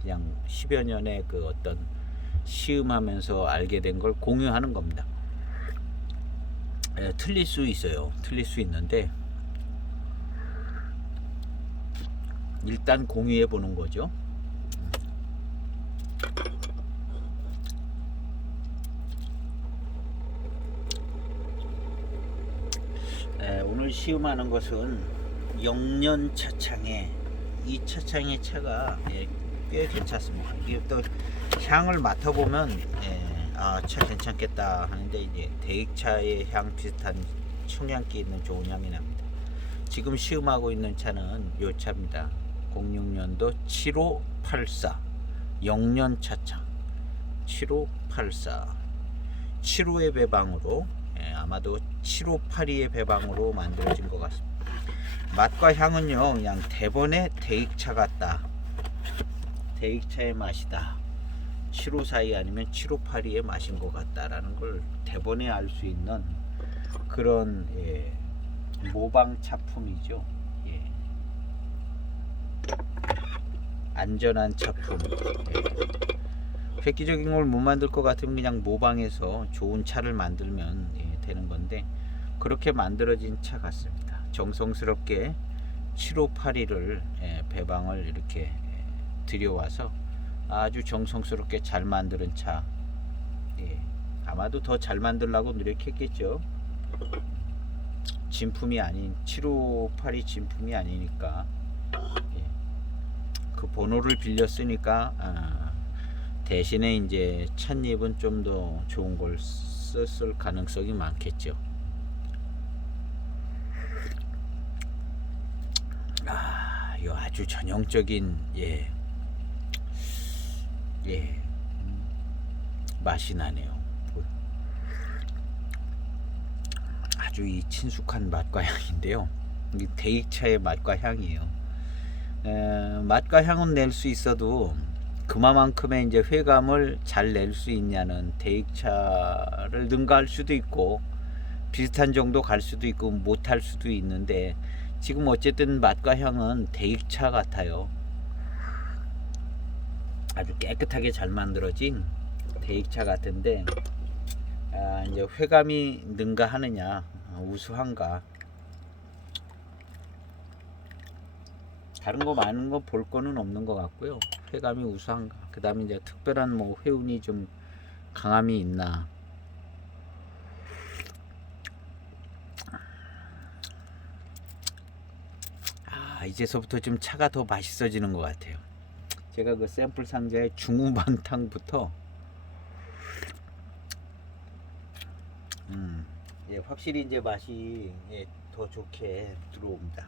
그냥 10여 년의 그 어떤 시음하면서 알게 된 걸 공유하는 겁니다. 틀릴 수 있어요. 틀릴 수 있는데 일단 공유해 보는 거죠. 오늘 시음하는 것은 영년 차창에, 이 차창의 차가 꽤 괜찮습니다. 이게 또 향을 맡아보면 차 괜찮겠다 하는데 이제 대익차의 향 비슷한 청량기 있는 좋은 향이 납니다. 지금 시음하고 있는 차는 요 차입니다. 06년도 7584 영년 차창 7584 7호의 배방으로, 아마도 7582의 배방으로 만들어진 것 같습니다. 맛과 향은요 그냥 대번의 대익차 같다. 대익차의 맛이다. 752 아니면 758의 맛인 것 같다라는 걸 대번에 알 수 있는 그런 모방 차품이죠. 예. 안전한 차품. 획기적인 걸 못 만들 것 같으면 그냥 모방해서 좋은 차를 만들면 되는 건데 그렇게 만들어진 차 같습니다. 정성스럽게 7582를 배방을 이렇게 들여와서 아주 정성스럽게 잘 만드는 차. 아마도 더 잘 만들려고 노력했겠죠. 진품이 아닌 7582 진품이 아니니까 그 번호를 빌렸으니까 대신에 이제 찻잎은 좀 더 좋은 걸 썼을 가능성이 많겠죠. 이 아주 전형적인 맛이 나네요. 아주 이 친숙한 맛과 향인데요. 이 대익차의 맛과 향이에요. 맛과 향은 낼 수 있어도 그만큼의 이제 회감을 잘 낼 수 있냐는 대익차를 능가할 수도 있고 비슷한 정도 갈 수도 있고 못할 수도 있는데 지금 어쨌든 맛과 향은 대익차 같아요. 아주 깨끗하게 잘 만들어진 대익차 같은데 이제 회감이 능가하느냐 우수한가 다른 거 많은 거 볼 거는 없는 것 같고요. 회감이 우수한가. 그 다음에 이제 특별한 뭐 회운이 좀 강함이 있나. 이제서부터 좀 차가 더 맛있어지는 것 같아요. 제가 그 샘플 상자의 중후반탕부터 확실히 이제 맛이 더 좋게 들어옵니다.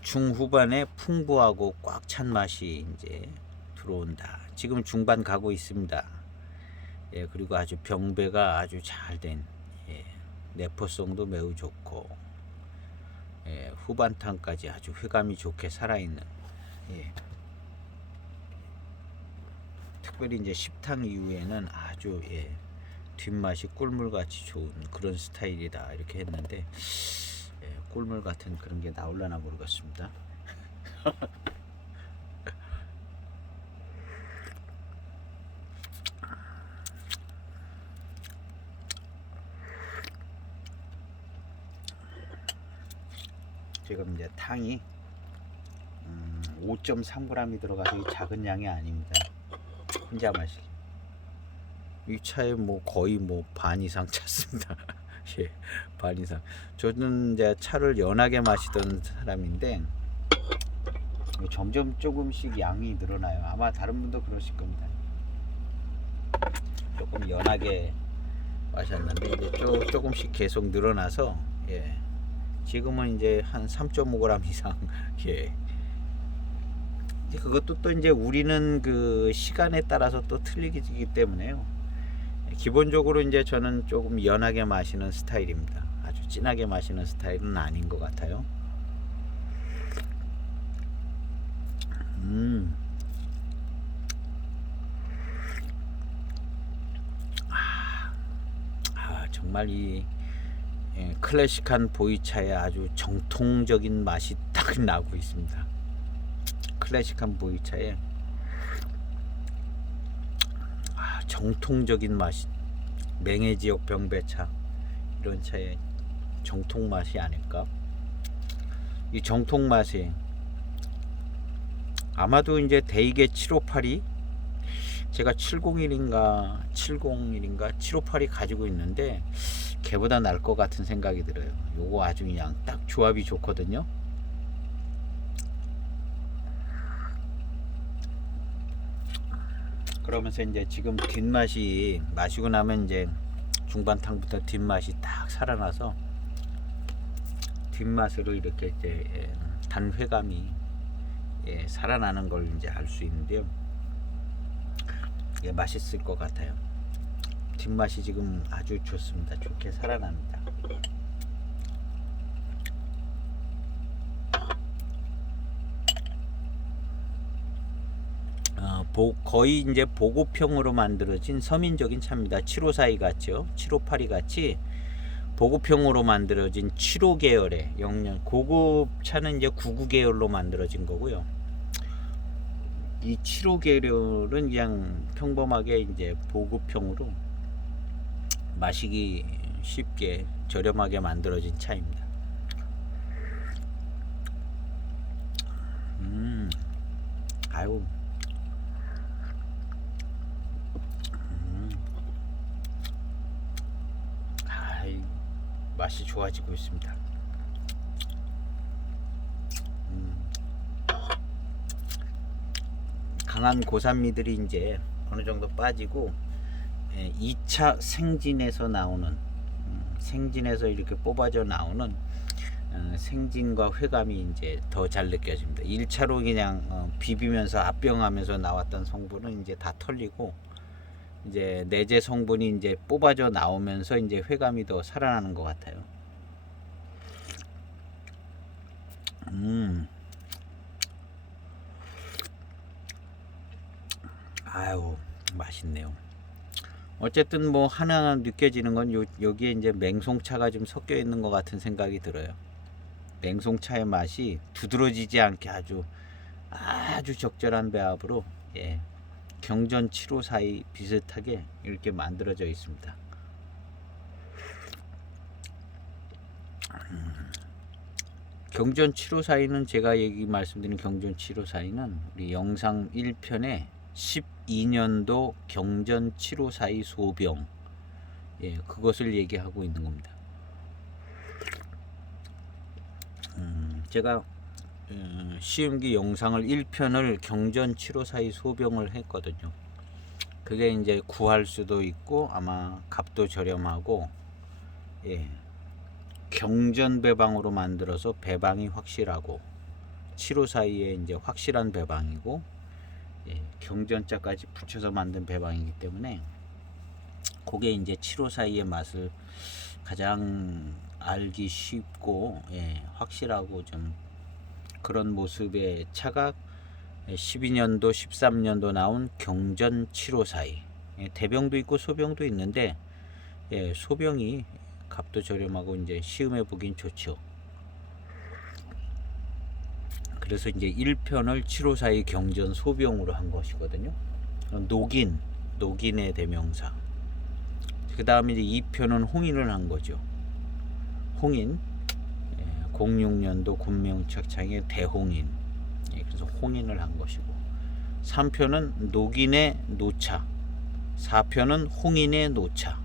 중후반에 풍부하고 꽉 찬 맛이 이제 들어온다. 지금 중반 가고 있습니다. 그리고 아주 병배가 아주 잘된 내포성도 매우 좋고 후반탕까지 아주 회감이 좋게 살아있는 특별히 이제 10탕 이후에는 아주 뒷맛이 꿀물같이 좋은 그런 스타일이다 이렇게 했는데 꿀물 같은 그런 게 나올라나 모르겠습니다. 지금 이제 탕이 5.3g이 들어가서 작은 양이 아닙니다. 혼자 마시기. 이 차에 뭐 거의 뭐 반 이상 찼습니다. 반 이상. 저는 이제 차를 연하게 마시던 사람인데 점점 조금씩 양이 늘어나요. 아마 다른 분도 그러실 겁니다. 조금 연하게 마셨는데 이제 조금씩 계속 늘어나서 지금은 이제 한 3.5g 이상 그것도 또 이제 우리는 그 시간에 따라서 또 틀리기 때문에요. 기본적으로 이제 저는 조금 연하게 마시는 스타일입니다. 아주 진하게 마시는 스타일은 아닌 것 같아요. 정말 이 클래식한 보이차에 아주 정통적인 맛이 딱 나고 있습니다. 클래식한 보이차에 정통적인 맛이 맹해지역 병배차 이런 차의 정통 맛이 아닐까. 이 정통 맛이 아마도 이제 대익의 7582 제가 701인가 758이 가지고 있는데 걔보다 날 것 같은 생각이 들어요. 요거 아주 그냥 딱 조합이 좋거든요. 그러면서 이제 지금 뒷맛이 마시고 나면 이제 중반탕부터 뒷맛이 딱 살아나서 뒷맛으로 이렇게 이제 단회감이 살아나는 걸 이제 알 수 있는데요. 맛있을 것 같아요. 뒷맛이 지금 아주 좋습니다. 좋게 살아납니다. 거의 이제 보급형으로 만들어진 서민적인 차입니다. 752 같죠? 758이 같이 보급형으로 만들어진 75 계열의 영년 고급 차는 이제 99 계열로 만들어진 거고요. 이 75 계열은 그냥 평범하게 이제 보급형으로 마시기 쉽게 저렴하게 만들어진 차입니다. 아유. 맛이 좋아지고 있습니다. 강한 고산미들이 이제 어느 정도 빠지고 2차 생진에서 나오는 생진에서 이렇게 뽑아져 나오는 생진과 회감이 이제 더 잘 느껴집니다. 1차로 그냥 비비면서 압병하면서 나왔던 성분은 이제 다 털리고 이제 내재 성분이 이제 뽑아져 나오면서 이제 회감이 더 살아나는 것 같아요. 아유, 맛있네요. 어쨌든 뭐 하나 느껴지는 건 여기에 이제 맹송차가 좀 섞여 있는 것 같은 생각이 들어요. 맹송차의 맛이 두드러지지 않게 아주 적절한 배합으로 경전 754이 비슷하게 이렇게 만들어져 있습니다. 경전 754는 제가 말씀드린 경전 754는 우리 영상 1편에 12년도 경전 754 소병 그것을 얘기하고 있는 겁니다. 제가 시음기 영상을 1편을 경전 754 소병을 했거든요. 그게 이제 구할 수도 있고 아마 값도 저렴하고 경전 배방으로 만들어서 배방이 확실하고 754의 이제 확실한 배방이고 경전자까지 붙여서 만든 배방이기 때문에 그게 이제 754의 맛을 가장 알기 쉽고 확실하고 좀 그런 모습의 차가 12년도 13년도 나온 경전 754 대병도 있고 소병도 있는데 소병이 값도 저렴하고 이제 시음해 보긴 좋죠. 그래서 이제 1편을 754 경전 소병으로 한 것이거든요. 녹인의 대명사. 그 다음에 이제 2편은 홍인을 한 거죠. 홍인 06년도 군명착창의 대홍인. 그래서 홍인을 한 것이고 3편은 녹인의 노차, 4편은 홍인의 노차.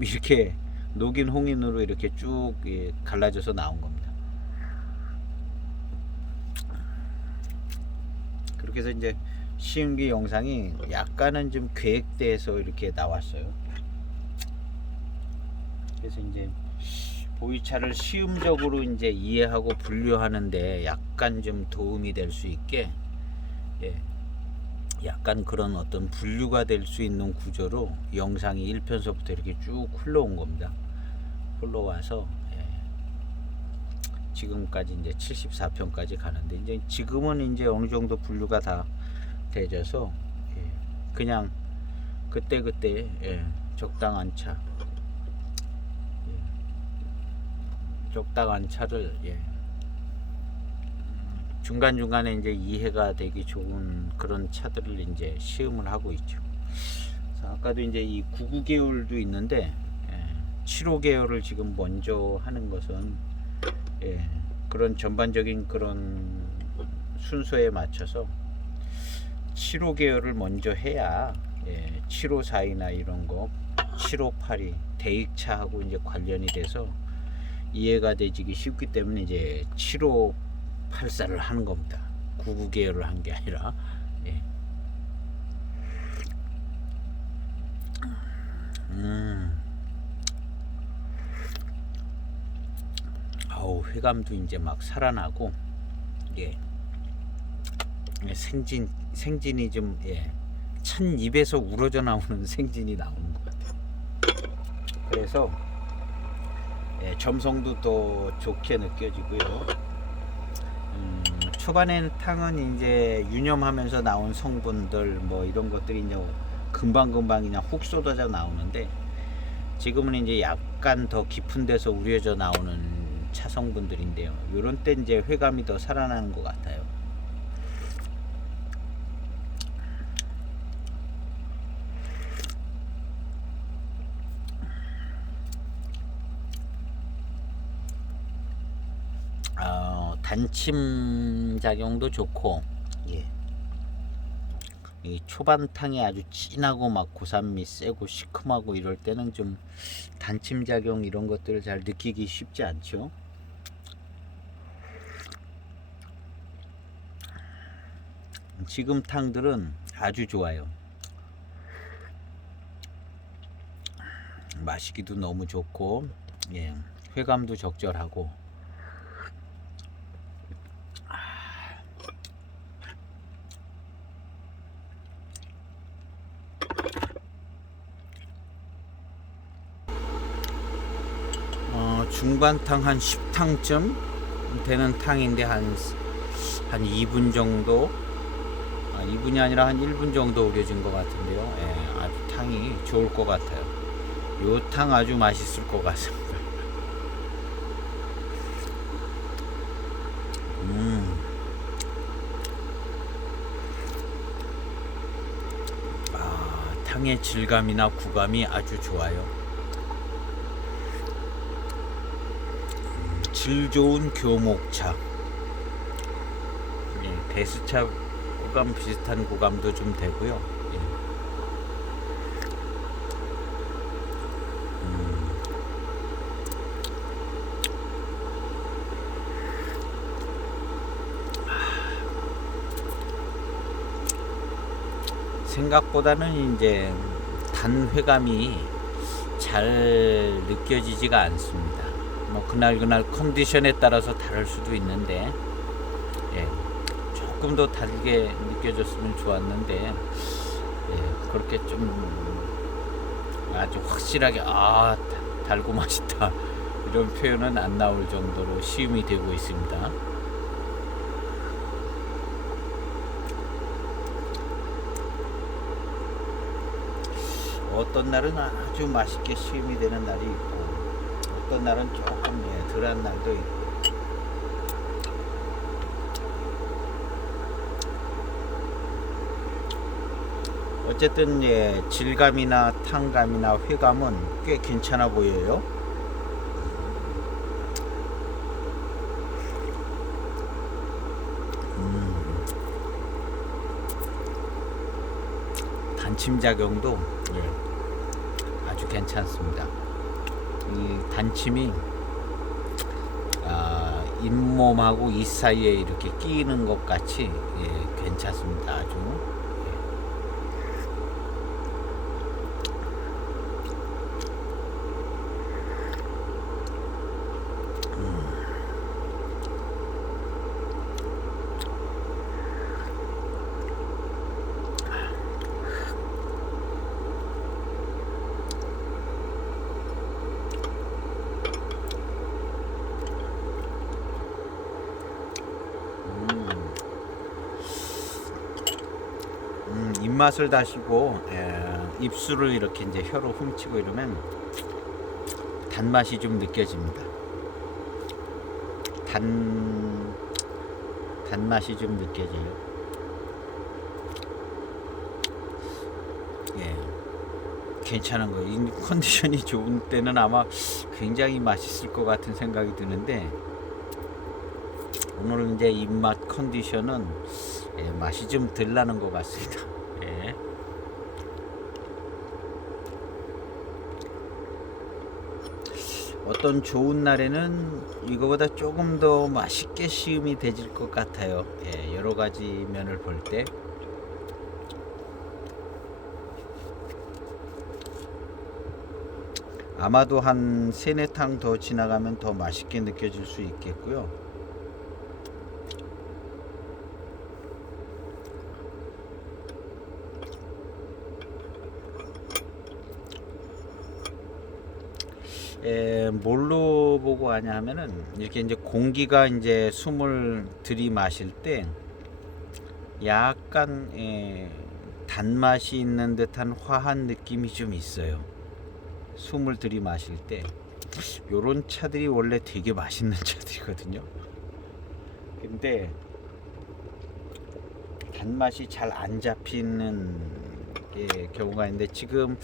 이렇게 녹인 홍인으로 이렇게 쭉 갈라져서 나온 겁니다. 그렇게 해서 이제 시음기 영상이 약간은 좀 계획돼서 이렇게 나왔어요. 그래서 이제 보이차를 시음적으로 이제 이해하고 분류하는데 약간 좀 도움이 될 수 있게 약간 그런 어떤 분류가 될 수 있는 구조로 영상이 1편서부터 이렇게 쭉 흘러온 겁니다. 흘러와서 지금까지 이제 74편까지 가는데 이제 지금은 이제 어느 정도 분류가 다 되져서 그냥 그때 적당한 차 적당한 차를 중간중간에 이제 이해가 되기 좋은 그런 차들을 이제 시음을 하고 있죠. 아까도 이제 이 99 계열도 있는데 75 계열을 지금 먼저 하는 것은 그런 전반적인 그런 순서에 맞춰서 75 계열을 먼저 해야 754이나 이런 거 758이 대익차하고 이제 관련이 돼서 이해가 되지기 쉽기 때문에 이제 7584를 하는 겁니다. 99 계열을 한 게 아니라 회감도 이제 막 살아나고 생진이 좀 찬 입에서 우러져 나오는 생진이 나오는 것 같아요. 그래서 점성도 더 좋게 느껴지고요. 초반엔 탕은 이제 유념하면서 나온 성분들 뭐 이런 것들이 이제 금방금방 그냥 훅 쏟아져 나오는데, 지금은 이제 약간 더 깊은 데서 우려져 나오는 차성분들인데요. 요런 때 이제 회감이 더 살아나는 것 같아요. 단침 작용도 좋고, 이 초반탕이 아주 진하고 막 고산미 세고 시큼하고 이럴 때는 좀 단침 작용 이런 것들을 잘 느끼기 쉽지 않죠. 지금 탕들은 아주 좋아요. 마시기도 너무 좋고, 회감도 적절하고. 중반탕 한 10탕쯤 되는 탕인데 한 2분 정도, 2분이 아니라 한 1분 정도 우려진 것 같은데요. 아주 탕이 좋을 것 같아요. 요 탕 아주 맛있을 것 같습니다. 탕의 질감이나 구감이 아주 좋아요. 질 좋은 교목차, 대수차 구감 비슷한 구감도 좀 되고요. 생각보다는 이제 단 회감이 잘 느껴지지가 않습니다. 뭐 그날 컨디션에 따라서 다를 수도 있는데, 조금 더 달게 느껴졌으면 좋았는데, 그렇게 좀 아주 확실하게 달고 맛있다 이런 표현은 안 나올 정도로 시음이 되고 있습니다. 어떤 날은 아주 맛있게 시음이 되는 날이 있고, 어떤 날은 조금 덜한 날도 있고. 어쨌든 질감이나 탕감이나 회감은 꽤 괜찮아 보여요. 단침 작용도 아주 괜찮습니다. 이 단침이 잇몸하고 이 사이에 이렇게 끼는 것 같이 괜찮습니다. 아주. 입맛을 다시고 입술을 이렇게 이제 혀로 훔치고 이러면 단맛이 좀 느껴집니다. 단맛이 좀 느껴져요. 괜찮은 거예요. 이 컨디션이 좋은 때는 아마 굉장히 맛있을 것 같은 생각이 드는데, 오늘은 이제 입맛 컨디션은 맛이 좀 덜 나는 것 같습니다. 어떤 좋은 날에는 이거보다 조금 더 맛있게 시음이 되질 것 같아요. 여러 가지 면을 볼 때. 아마도 한 3-4탕 더 지나가면 더 맛있게 느껴질 수 있겠고요. 뭘로 보고 하냐 하면은 이렇게 이제 공기가 이제 숨을 들이마실 때 약간 단맛이 있는 듯한 화한 느낌이 좀 있어요. 숨을 들이마실 때 요런 차들이 원래 되게 맛있는 차들이거든요. 근데 단맛이 잘 안 잡히는 경우가 있는데 지금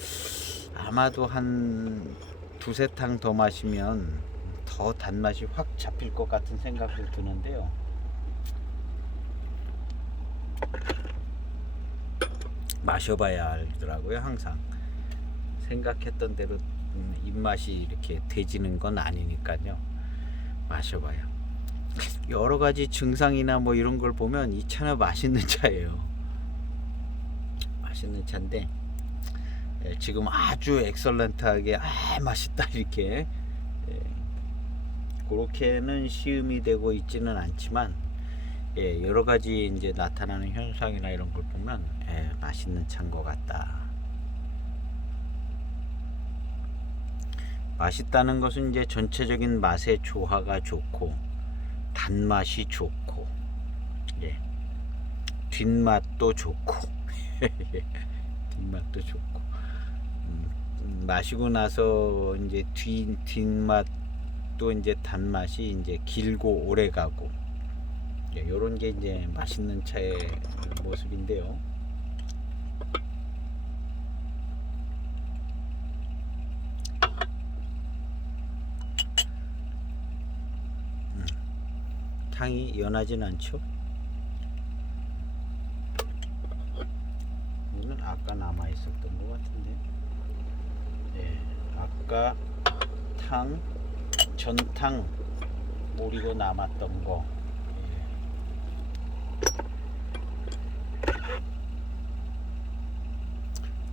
아마도 한 두세 탕 더 마시면 더 단맛이 확 잡힐 것 같은 생각도 드는데요. 마셔봐야 알더라고요. 항상 생각했던 대로 입맛이 이렇게 돼지는 건 아니니까요. 마셔봐요. 여러 가지 증상이나 뭐 이런 걸 보면 이 차는 맛있는 차예요. 맛있는 차인데 지금 아주 엑설런트하게 맛있다 이렇게 그렇게는 시음이 되고 있지는 않지만 여러 가지 이제 나타나는 현상이나 이런 걸 보면 맛있는 차인 것 같다. 맛있다는 것은 이제 전체적인 맛의 조화가 좋고 단맛이 좋고 뒷맛도 좋고 뒷맛도 좋고 마시고 나서 이제 뒷맛도 이제 단맛이 이제 길고 오래가고 요런 게 이제 맛있는 차의 모습인데요. 향이 연하진 않죠. 이거는 아까 남아 있었던 것 같은데. 아까 전탕 오리고 남았던 거.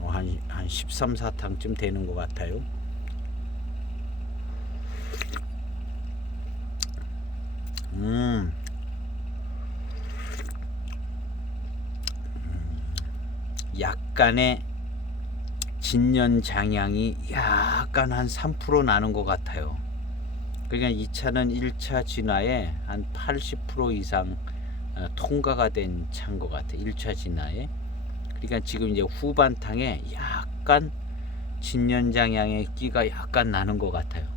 한 13, 14탕쯤 되는 것 같아요. 약간의 진년 장향이 약간 한 3% 나는 것 같아요. 그러니까 이 차는 1차 진화에 한 80% 이상 통과가 된 차인 것 같아요. 1차 진화에. 그러니까 지금 이제 후반탕에 약간 진년 장향의 끼가 약간 나는 것 같아요.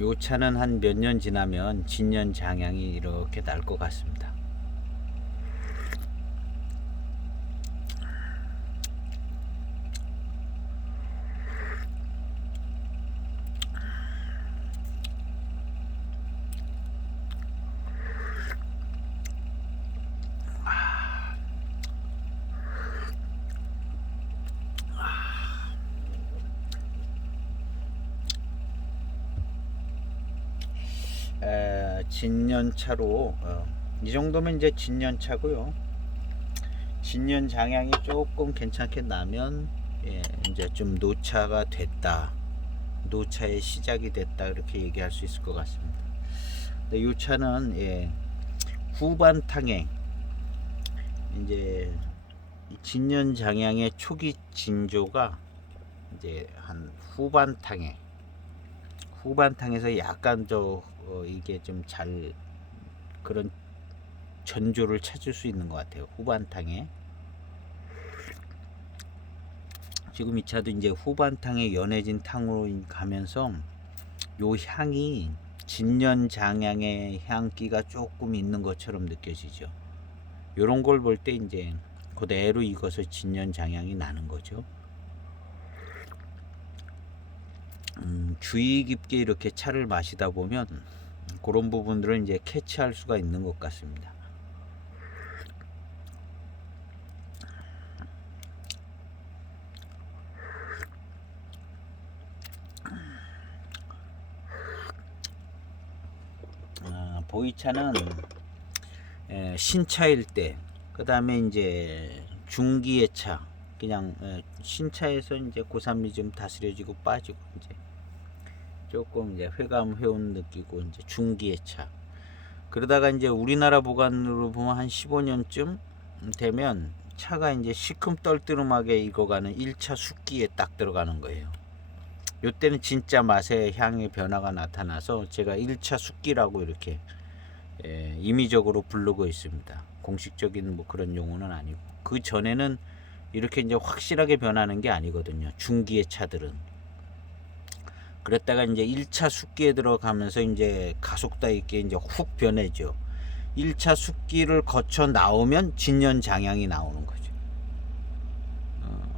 요 차는 한 몇 년 지나면 진년 장향이 이렇게 날 것 같습니다. 진년차로 이 정도면 이제 진년차고요. 진년 장향이 조금 괜찮게 나면 이제 좀 노차가 됐다, 노차의 시작이 됐다 이렇게 얘기할 수 있을 것 같습니다. 근데 이 차는 후반탕에 이제 진년 장향의 초기 진조가 이제 한 후반탕에서 약간 이게 좀 잘 그런 전조를 찾을 수 있는 것 같아요. 후반탕에 지금 이 차도 이제 후반탕에 연해진 탕으로 가면서 요 향이 진년 장향의 향기가 조금 있는 것처럼 느껴지죠. 요런 걸 볼 때 이제 그대로 익어서 진년 장향이 나는 거죠. 주의 깊게 이렇게 차를 마시다 보면 그런 부분들을 이제 캐치할 수가 있는 것 같습니다. 보이차는 신차일 때, 그 다음에 이제 중기의 차, 그냥 신차에서 이제 고산미 좀 다스려지고 빠지고 이제 조금 이제 회온 느끼고 이제 중기의 차. 그러다가 이제 우리나라 보관으로 보면 한 15년쯤 되면 차가 이제 시큼떨뜨름하게 익어가는 1차 숙기에 딱 들어가는 거예요. 요때는 진짜 맛의 향의 변화가 나타나서 제가 1차 숙기라고 이렇게 임의적으로 부르고 있습니다. 공식적인 뭐 그런 용어는 아니고, 그 전에는 이렇게 이제 확실하게 변하는 게 아니거든요. 중기의 차들은. 그랬다가 이제 1차 숙기에 들어가면서 이제 가속도 있게 이제 훅 변해죠. 1차 숙기를 거쳐 나오면 진연장향이 나오는 거죠.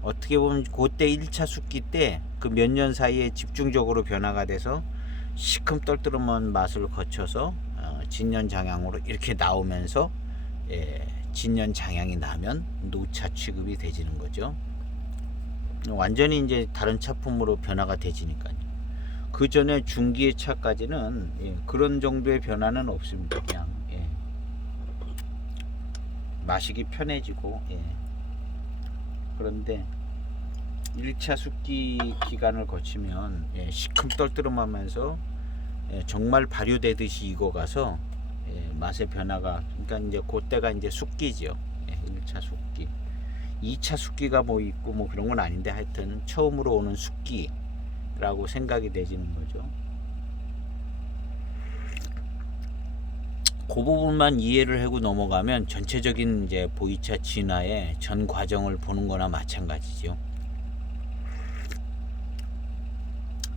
어떻게 보면 그때 1차 숙기 때 그 몇 년 사이에 집중적으로 변화가 돼서 시큼떨뜨름한 맛을 거쳐서 진연장향으로 이렇게 나오면서 진연장향이 나면 노차 취급이 되지는 거죠. 완전히 이제 다른 차품으로 변화가 되지니까요. 그 전에 중기의 차까지는 그런 정도의 변화는 없습니다. 그냥 마시기 편해지고. 그런데 1차 숙기 기간을 거치면 시큼떨뜨름하면서 정말 발효되듯이 익어가서 맛의 변화가, 그러니까 이제 그때가 이제 숙기죠. 1차 숙기. 2차 숙기가 뭐 있고 뭐 그런 건 아닌데, 하여튼 처음으로 오는 숙기라고 생각이 되지는 거죠. 그 부분만 이해를 하고 넘어가면 전체적인 이제 보이차 진화의 전 과정을 보는 거나 마찬가지죠.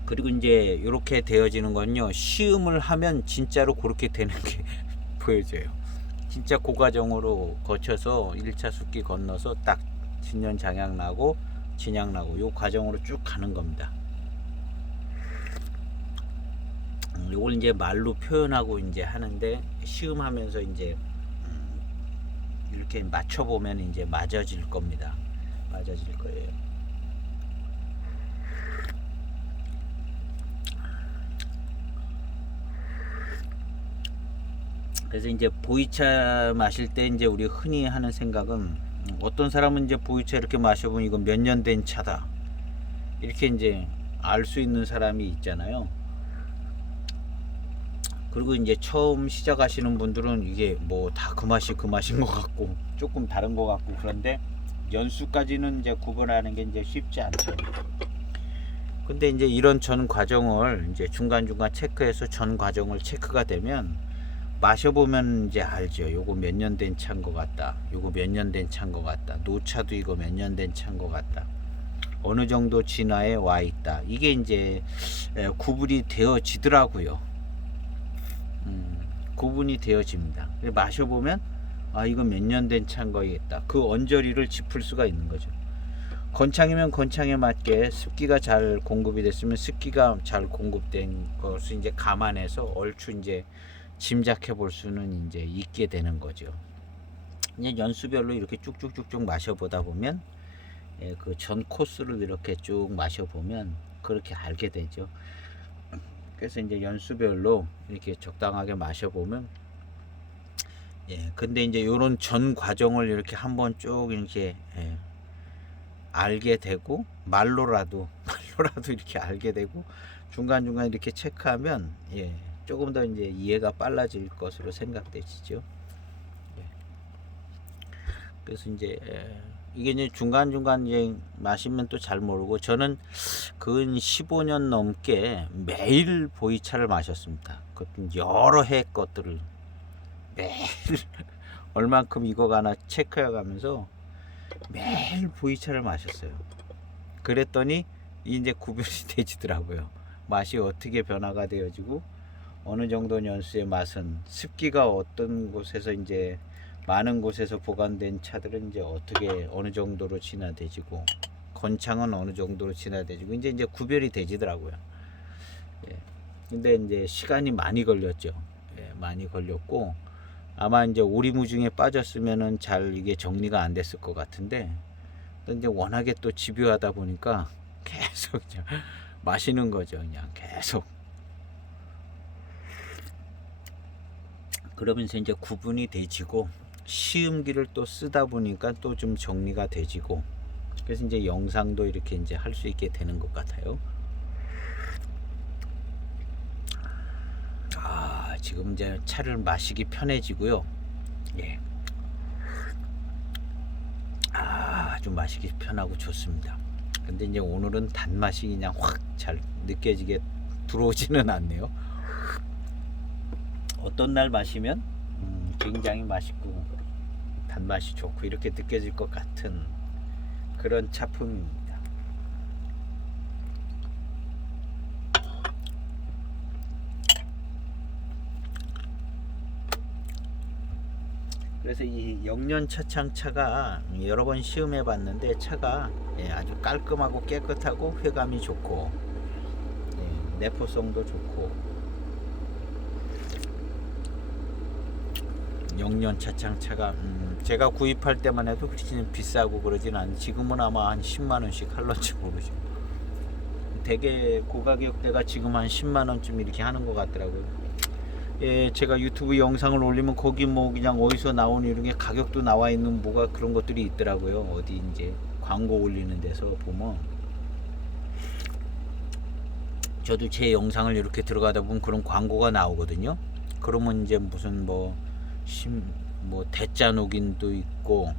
그리고 이제 이렇게 되어지는 건요, 시음을 하면 진짜로 그렇게 되는 게 보여져요. 진짜 그 과정으로 거쳐서 1차 숙기 건너서 딱 진연 장향 나고 진향 나고 요 과정으로 쭉 가는 겁니다. 요걸 이제 말로 표현하고 이제 하는데, 시음하면서 이제 이렇게 맞춰보면 이제 맞아질 겁니다. 맞아질 거예요. 그래서 이제 보이차 마실 때 이제 우리 흔히 하는 생각은, 어떤 사람은 이제 보이차 이렇게 마셔보면 이거 몇 년 된 차다 이렇게 이제 알 수 있는 사람이 있잖아요. 그리고 이제 처음 시작하시는 분들은 이게 뭐 다 그 맛이 그 맛인 것 같고 조금 다른 것 같고, 그런데 연수까지는 이제 구분하는 게 이제 쉽지 않죠. 근데 이제 이런 전 과정을 이제 중간중간 체크해서 전 과정을 체크가 되면 마셔보면 이제 알죠. 요거 몇 년 된 차인 것 같다. 요거 몇 년 된 차인 것 같다. 노차도 이거 몇 년 된 차인 것 같다. 어느 정도 진화에 와 있다. 이게 이제 구분이 되어지더라고요. 구분이 되어집니다. 마셔보면 아, 이거 몇 년 된 차인 거겠다. 그 언저리를 짚을 수가 있는 거죠. 건창이면 건창에 맞게 습기가 잘 공급이 됐으면 습기가 잘 공급된 것을 이제 감안해서 얼추 이제 짐작해 볼 수는 이제 있게 되는 거죠. 이제 연수별로 이렇게 쭉쭉쭉쭉 마셔보다 보면 그 전 코스를 이렇게 쭉 마셔보면 그렇게 알게 되죠. 그래서 이제 연수별로 이렇게 적당하게 마셔보면, 근데 이제 요런 전 과정을 이렇게 한번 쭉 이렇게 알게 되고, 말로라도 이렇게 알게 되고, 중간중간 이렇게 체크하면 조금 더 이제 이해가 빨라질 것으로 생각되시죠. 그래서 이제 이게 이제 중간중간 이제 마시면 또 잘 모르고, 저는 근 15년 넘게 매일 보이차를 마셨습니다. 그것도 여러 해 것들을 매일 얼만큼 익어가나 체크해 가면서 매일 보이차를 마셨어요. 그랬더니 이제 구별이 되지더라고요. 맛이 어떻게 변화가 되어지고, 어느 정도 연수의 맛은, 습기가 어떤 곳에서 이제 많은 곳에서 보관된 차들은 이제 어떻게 어느 정도로 진화되지고, 건창은 어느 정도로 진화되지고, 이제 구별이 되지더라고요. 근데 이제 시간이 많이 걸렸죠. 많이 걸렸고, 아마 이제 오리무중에 빠졌으면은 잘 이게 정리가 안 됐을 것 같은데, 이제 워낙에 또 집요하다 보니까 계속 마시는 거죠. 그냥 계속. 그러면서 이제 구분이 되지고, 시음기를 또 쓰다 보니까 또 좀 정리가 되지고, 그래서 이제 영상도 이렇게 이제 할 수 있게 되는 것 같아요. 지금 이제 차를 마시기 편해지고요. 아주 마시기 편하고 좋습니다. 근데 이제 오늘은 단맛이 그냥 확 잘 느껴지게 들어오지는 않네요. 어떤 날 마시면 굉장히 맛있고 단맛이 좋고 이렇게 느껴질 것 같은 그런 차품입니다. 그래서 이 영년차창 차가 여러 번 시음해 봤는데 차가 아주 깔끔하고 깨끗하고 회감이 좋고 내포성도 좋고 영년차창 차가 제가 구입할 때만 해도 그렇게 비싸고 그러진 않. 지금은 아마 한 10만 원씩 할런지 모르죠. 되게 고가격대가 지금 한 10만 원쯤 이렇게 하는 것 같더라고요. 예, 제가 유튜브 영상을 올리면 거기 뭐 그냥 어디서 나오는 이런 게 가격도 나와 있는 뭐가 그런 것들이 있더라고요. 어디 이제 광고 올리는 데서 보면 저도 제 영상을 이렇게 들어가다 보면 그런 광고가 나오거든요. 그러면 이제 무슨 뭐 대짜 녹인도 있고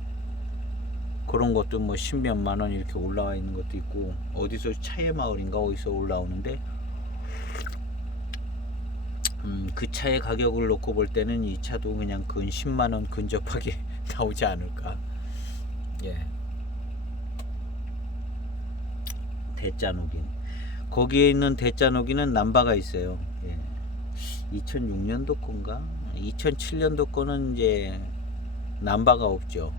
그런 것도 뭐 10몇만 원 이렇게 올라와 있는 것도 있고 어디서 차의 마을인가 어디서 올라오는데 그 차의 가격을 놓고 볼 때는 이 차도 그냥 근 10만 원 근접하게 나오지 않을까. 예. 대짜 녹인. 거기에 있는 대짜 녹인은 남바가 있어요. 예. 2006년도 건가? 2007년도 거는 이제 남바가 없죠.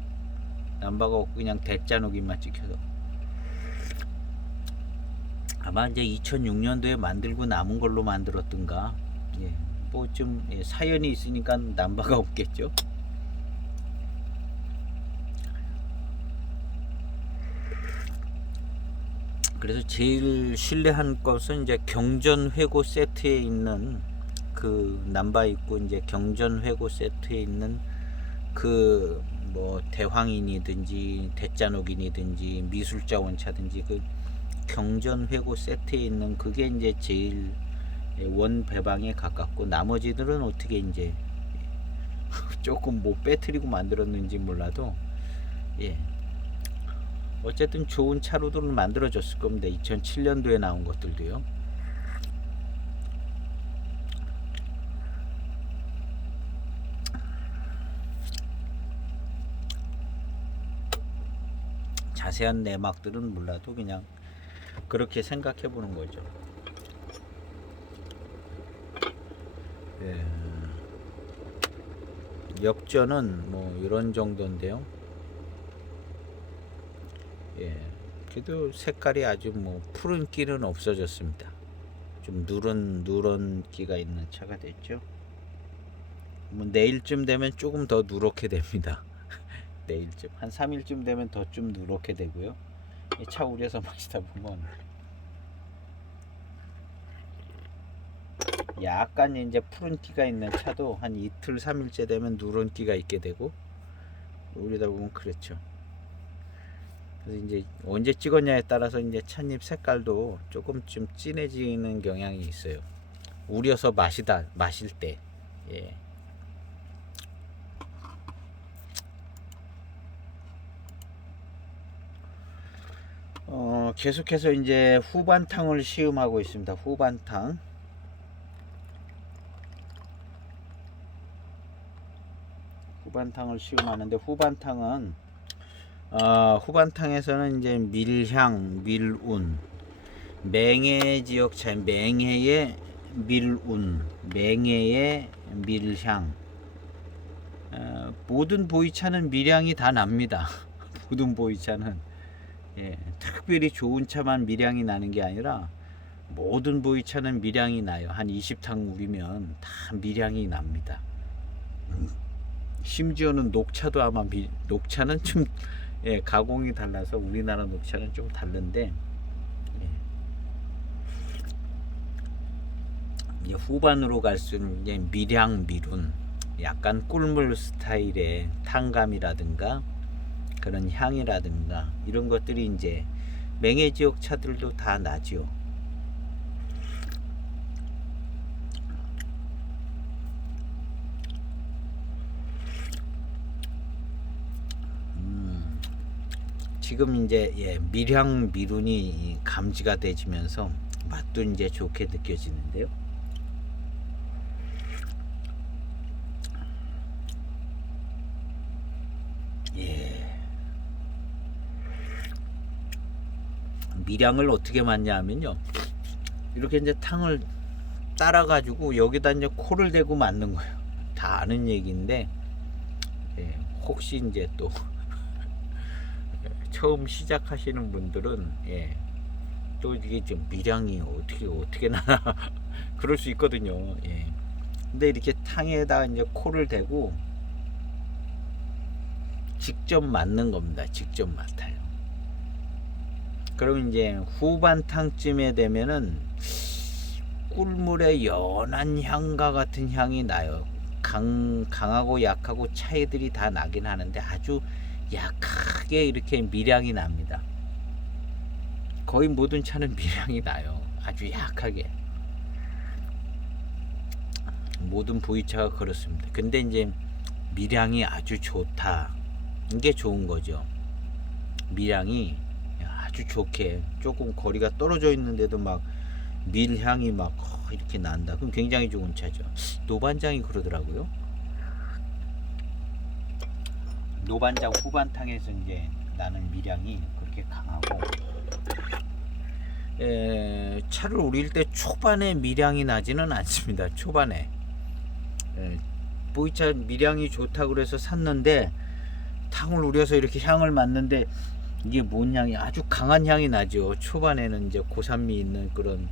남바가 없고 그냥 대짜 녹인만 찍혀서. 아마 이제 2006년도에 만들고 남은 걸로 만들었던가. 예, 뭐 좀 사연이 있으니까 남바가 없겠죠. 그래서 제일 신뢰한 것은 이제 경전 회고 세트에 있는 그 남바 있고 이제 경전 회고 세트에 있는 그 뭐 대황인이든지 대짜녹인이든지 미술자 원차든지 그 경전 회고 세트에 있는 그게 이제 제일 원 배방에 가깝고 나머지들은 어떻게 이제 조금 뭐 빼뜨리고 만들었는지 몰라도 예 어쨌든 좋은 차로들을 만들어졌을 겁니다. 2007년도에 나온 것들도요. 자세한 내막들은 몰라도 그냥 그렇게 생각해 보는 거죠. 예. 역전은 뭐 이런 정도인데요. 예. 그래도 색깔이 아주 뭐 푸른기는 없어졌습니다. 좀 누런기가 있는 차가 됐죠. 뭐 내일쯤 되면 조금 더 누렇게 됩니다. 내일쯤 한 3일쯤 되면 더 좀 누렇게 되고요. 차 우려서 마시다 보면 약간 이제 푸른기가 있는 차도 한 이틀 3일째 되면 누런기가 있게 되고 우리다 보면 그렇죠. 그래서 이제 언제 찍었냐에 따라서 이제 찻잎 색깔도 조금쯤 진해지는 경향이 있어요. 우려서 마실 때. 예. 계속해서 이제 후반탕을 시음하고 있습니다. 후반탕을 시음하는데 후반탕에서는 이제 밀향, 밀운, 맹해 지역차, 맹해의 밀운, 맹해의 밀향, 모든 보이차는 밀향이 다 납니다. 모든 보이차는 특별히 좋은 차만 밀향이 나는 게 아니라 모든 보이차는 밀향이 나요. 한 20탕 우리면 다 밀향이 납니다. 심지어는 녹차도 아마 녹차는 좀 가공이 달라서 우리나라 녹차는 좀 다른데 이제 후반으로 갈수록 이제 밀향, 밀운 약간 꿀물 스타일의 탕감이라든가 그런 향이라든가 이런 것들이 이제 맹해 지역 차들도 다 나죠. 지금 이제 밀향 미룬이 감지가 되지면서 맛도 이제 좋게 느껴지는데요. 밀향을 어떻게 맞냐 하면요, 이렇게 이제 탕을 따라 가지고 여기다 이제 코를 대고 맞는 거예요. 다 아는 얘기인데 혹시 이제 또 처음 시작하시는 분들은 또 이게 좀 밀향이 어떻게 나나 그럴 수 있거든요. 근데 이렇게 탕에다 이제 코를 대고 직접 맞는 겁니다. 직접 맡아요. 그럼 이제 후반 탕쯤에 되면은 꿀물의 연한 향과 같은 향이 나요. 강하고 약하고 차이들이 다 나긴 하는데 아주 약하게 이렇게 밀향이 납니다. 거의 모든 차는 밀향이 나요. 아주 약하게. 모든 보이차가 그렇습니다. 근데 이제 밀향이 아주 좋다. 이게 좋은 거죠. 밀향이 아주 좋게 조금 거리가 떨어져 있는데도 막 밀향이 막 이렇게 난다. 그럼 굉장히 좋은 차죠. 노반장이 그러더라고요. 노반장 후반탕에서 이제 나는 밀향이 그렇게 강하고, 차를 우릴 때 초반에 밀향이 나지는 않습니다. 초반에 보이차 밀향이 좋다 그래서 샀는데 탕을 우려서 이렇게 향을 맡는데 이게 뭔 향이 아주 강한 향이 나죠. 초반에는 이제 고산미 있는 그런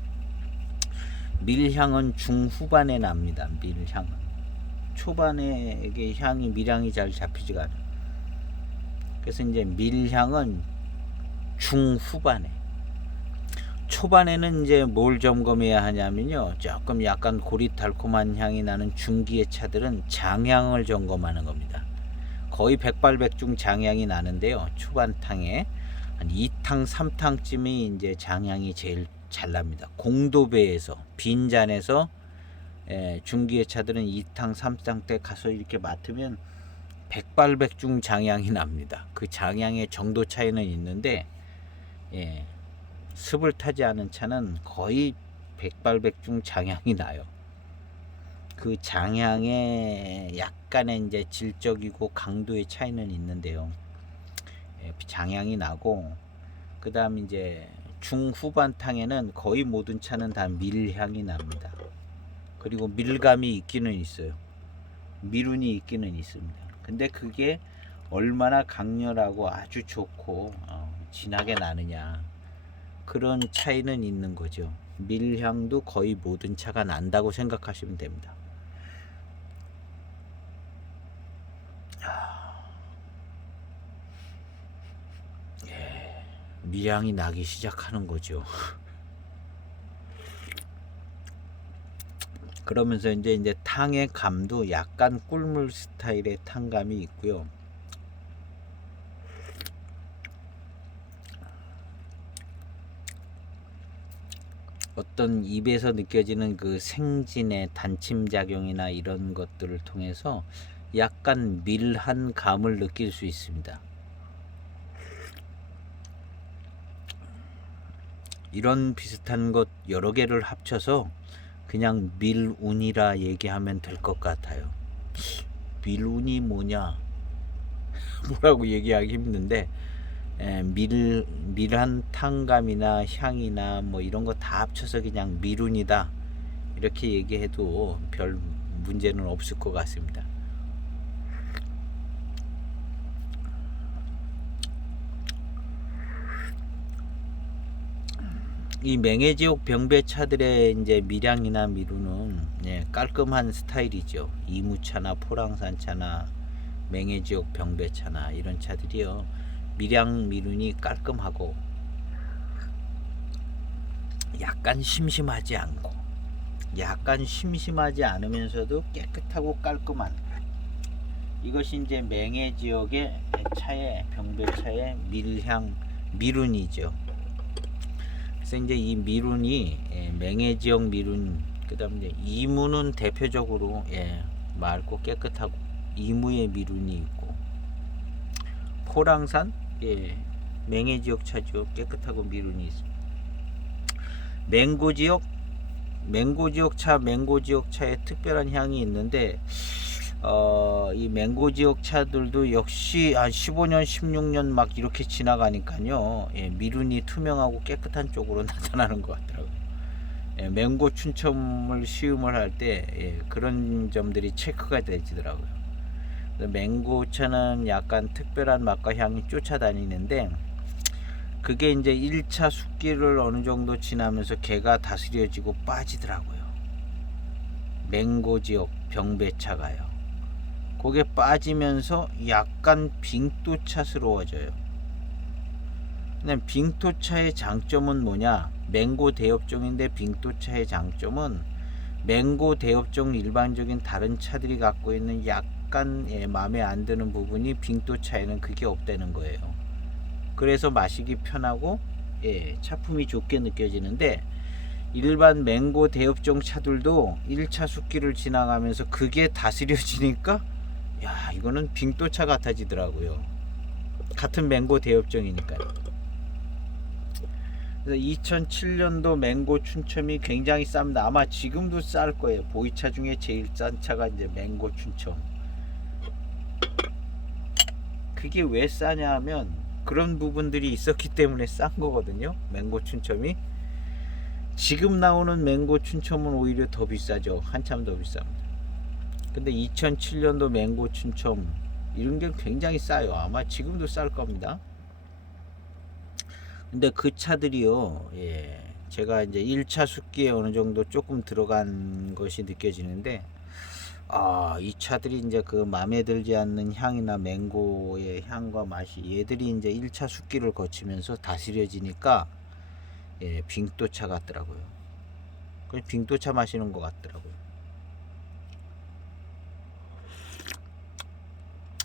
밀향은 중후반에 납니다. 밀향은 초반에 이게 향이 밀향이 잘 잡히지가 않아요. 그래서 이제 밀향은 중후반에, 초반에는 이제 뭘 점검해야 하냐면요, 조금 약간 고리달콤한 향이 나는 중기의 차들은 장향을 점검하는 겁니다. 거의 백발백중 장향이 나는데요, 초반 탕에 한 2탕 3탕쯤이 이제 장향이 제일 잘 납니다. 공도배에서 빈잔에서 중기의 차들은 2탕 3탕 때 가서 이렇게 맡으면 백발백중 장향이 납니다. 그 장향의 정도 차이는 있는데 습을 타지 않은 차는 거의 백발백중 장향이 나요. 그 장향의 약간의 이제 질적이고 강도의 차이는 있는데요, 장향이 나고, 그 다음 이제 중후반 탕에는 거의 모든 차는 다 밀향이 납니다. 그리고 밀감이 있기는 있어요. 미룬이 있기는 있습니다. 근데 그게 얼마나 강렬하고 아주 좋고 진하게 나느냐, 그런 차이는 있는 거죠. 밀향도 거의 모든 차가 난다고 생각하시면 됩니다. 밀향이 나기 시작하는 거죠. 그러면서 이제 탕의 감도 약간 꿀물 스타일의 탕감이 있고요. 어떤 입에서 느껴지는 그 생진의 단침작용이나 이런 것들을 통해서 약간 밀한 감을 느낄 수 있습니다. 이런 비슷한 것 여러 개를 합쳐서 그냥 밀운이라 얘기하면 될 것 같아요. 밀운이 뭐냐 뭐라고 얘기하기 힘든데, 밀한 탕감이나 향이나 뭐 이런 거 다 합쳐서 그냥 밀운이다 이렇게 얘기해도 별 문제는 없을 것 같습니다. 이 맹해지옥 병배차들의 이제 밀향이나 미루는 깔끔한 스타일이죠. 이무차나 포랑산차나 맹해지옥 병배차나 이런 차들이요, 밀향 미룬이 깔끔하고 약간 심심하지 않으면서도 깨끗하고 깔끔한, 이것이 이제 맹해지역의 차의 병배차의 밀향 미룬이죠. 그래서 이제 이 미룬이 맹해지역 미룬, 그다음에 이제 이무는 대표적으로 맑고 깨끗하고 이무의 미룬이 있고, 포랑산 맹해 지역 차죠. 깨끗하고 미룬이 있습니다. 맹고 지역 차에 특별한 향이 있는데 이 맹고 지역 차들도 역시 한 15년 16년 막 이렇게 지나가니까요, 예, 미룬이 투명하고 깨끗한 쪽으로 나타나는 것 같더라고요. 예, 맹고 춘첨을 시음을 할 때, 예, 그런 점들이 체크가 되지더라고요. 맹고 차는 약간 특별한 맛과 향이 쫓아다니는데, 그게 이제 1차 숙기를 어느 정도 지나면서 개가 다스려지고 빠지더라고요. 맹고 지역 병배차가요. 그게 빠지면서 약간 빙토차스러워져요. 근데 빙토차의 장점은 뭐냐? 맹고 대엽종인데 빙토차의 장점은 맹고 대엽종 일반적인 다른 차들이 갖고 있는 약간, 예, 마음에 안 드는 부분이 빙토차에는 그게 없다는 거예요. 그래서 마시기 편하고, 예, 차품이 좋게 느껴지는데, 일반 맹고 대엽종 차들도 1차 숙기를 지나가면서 그게 다스려지니까, 야, 이거는 빙토차 같아지더라고요. 같은 맹고 대엽종이니까요. 그래서 2007년도 맹고 춘첨이 굉장히 쌉니다. 아마 지금도 쌀 거예요. 보이차 중에 제일 싼 차가 이제 맹고 춘첨. 그게 왜 싸냐 하면 그런 부분들이 있었기 때문에 싼 거거든요. 맹고 춘첨이. 지금 나오는 맹고 춘첨은 오히려 더 비싸죠. 한참 더 비쌉니다. 근데 2007년도 맹고 춘첨 이런 게 굉장히 싸요. 아마 지금도 쌀 겁니다. 근데 그 차들이요, 예, 제가 이제 1차 숙기에 어느 정도 조금 들어간 것이 느껴지는데, 이 차들이 이제 그 마음에 들지 않는 향이나 맹고의 향과 맛이 얘들이 이제 1차 숙기를 거치면서 다스려지니까, 예, 빙토차 같더라고요. 그 빙토차 마시는 것 같더라고요.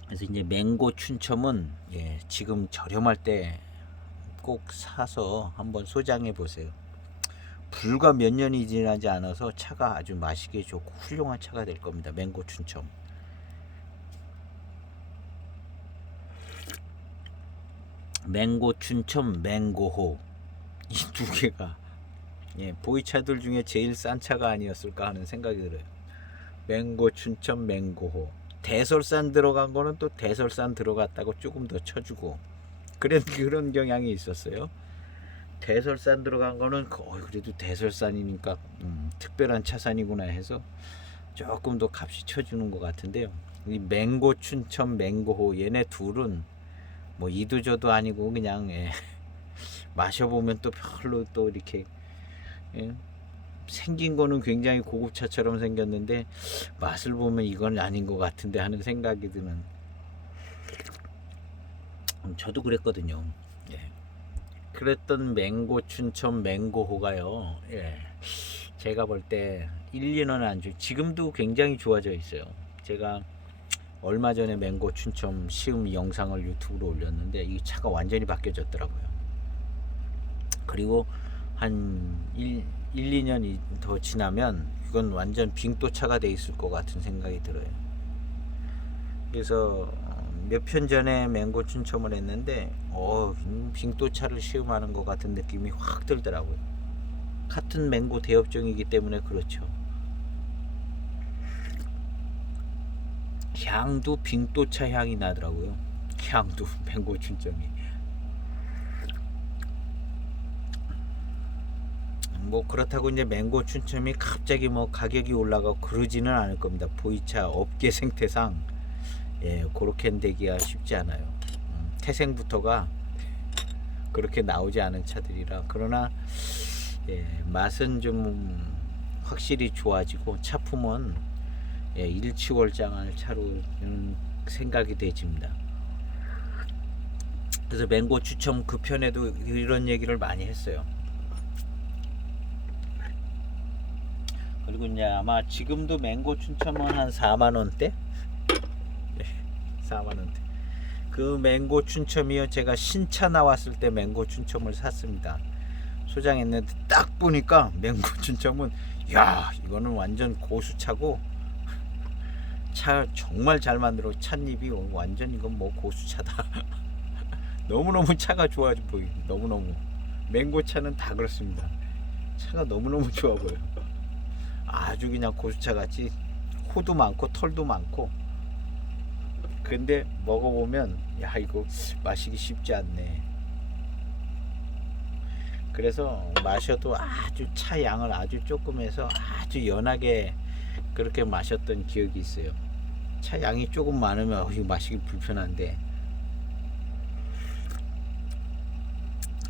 그래서 이제 맹고 춘첨은, 예, 지금 저렴할 때 꼭 사서 한번 소장해 보세요. 불과 몇 년이 지나지 않아서 차가 아주 마시기 좋고 훌륭한 차가 될 겁니다. 맹고 춘첨. 맹고 춘첨, 맹고호, 이 두 개가, 예, 보이차들 중에 제일 싼 차가 아니었을까 하는 생각이 들어요. 맹고 춘첨, 맹고호. 대설산 들어간 거는 또 대설산 들어갔다고 조금 더 쳐주고, 그런 경향이 있었어요. 대설산 들어간 거는 그래도 대설산이니까 특별한 차산이구나 해서 조금 더 값이 쳐주는 것 같은데요. 이 맹고 춘첨, 맹고호, 얘네 둘은 뭐 이도저도 아니고 그냥, 예, 마셔보면 또 별로 또 이렇게, 예, 생긴 거는 굉장히 고급차처럼 생겼는데 맛을 보면 이건 아닌 것 같은데 하는 생각이 드는, 저도 그랬거든요. 예. 그랬던 맹고 춘첨, 맹고호가요, 예, 제가 볼 때 1, 2년 안주 지금도 굉장히 좋아져 있어요. 제가 얼마 전에 맹고 춘첨 시음 영상을 유튜브로 올렸는데 이 차가 완전히 바뀌어졌더라고요. 그리고 한 1, 2년이 더 지나면 이건 완전 빙토차가 돼 있을 것 같은 생각이 들어요. 그래서 몇 편 전에 맹고 춘첨을 했는데 빙토차를 시음하는 것 같은 느낌이 확 들더라고요. 같은 맹고 대엽종이기 때문에 그렇죠. 향도 빙토차 향이 나더라고요. 향도 맹고 춘첨이. 뭐 그렇다고 이제 맹고 춘첨이 갑자기 뭐 가격이 올라가고 그러지는 않을 겁니다. 보이차 업계 생태상, 예, 그렇게 되기가 쉽지 않아요. 태생부터가 그렇게 나오지 않은 차들이라. 그러나, 예, 맛은 좀 확실히 좋아지고 차품은, 예, 일치월장할 차로 생각이 되집니다. 그래서 맹고 추첨 그 편에도 이런 얘기를 많이 했어요. 그리고 이제 아마 지금도 맹고 춘첨은 한 4만원대? 4만원대. 그 맹고 춘첨이요, 제가 신차 나왔을 때 맹고 춘첨을 샀습니다. 소장했는데 딱 보니까 맹고 춘첨은, 야, 이거는 완전 고수차고 차 정말 잘 만들어. 찻잎이 완전 이건 뭐 고수차다. 너무너무 차가 좋아 보이. 너무너무 맹고차는 다 그렇습니다. 차가 너무너무 좋아 보여. 아주 그냥 고수차 같이 호도 많고 털도 많고. 근데 먹어보면 야 이거 마시기 쉽지 않네. 그래서 마셔도 아주 차 양을 아주 조금 해서 아주 연하게 그렇게 마셨던 기억이 있어요. 차 양이 조금 많으면 이거 마시기 불편한데,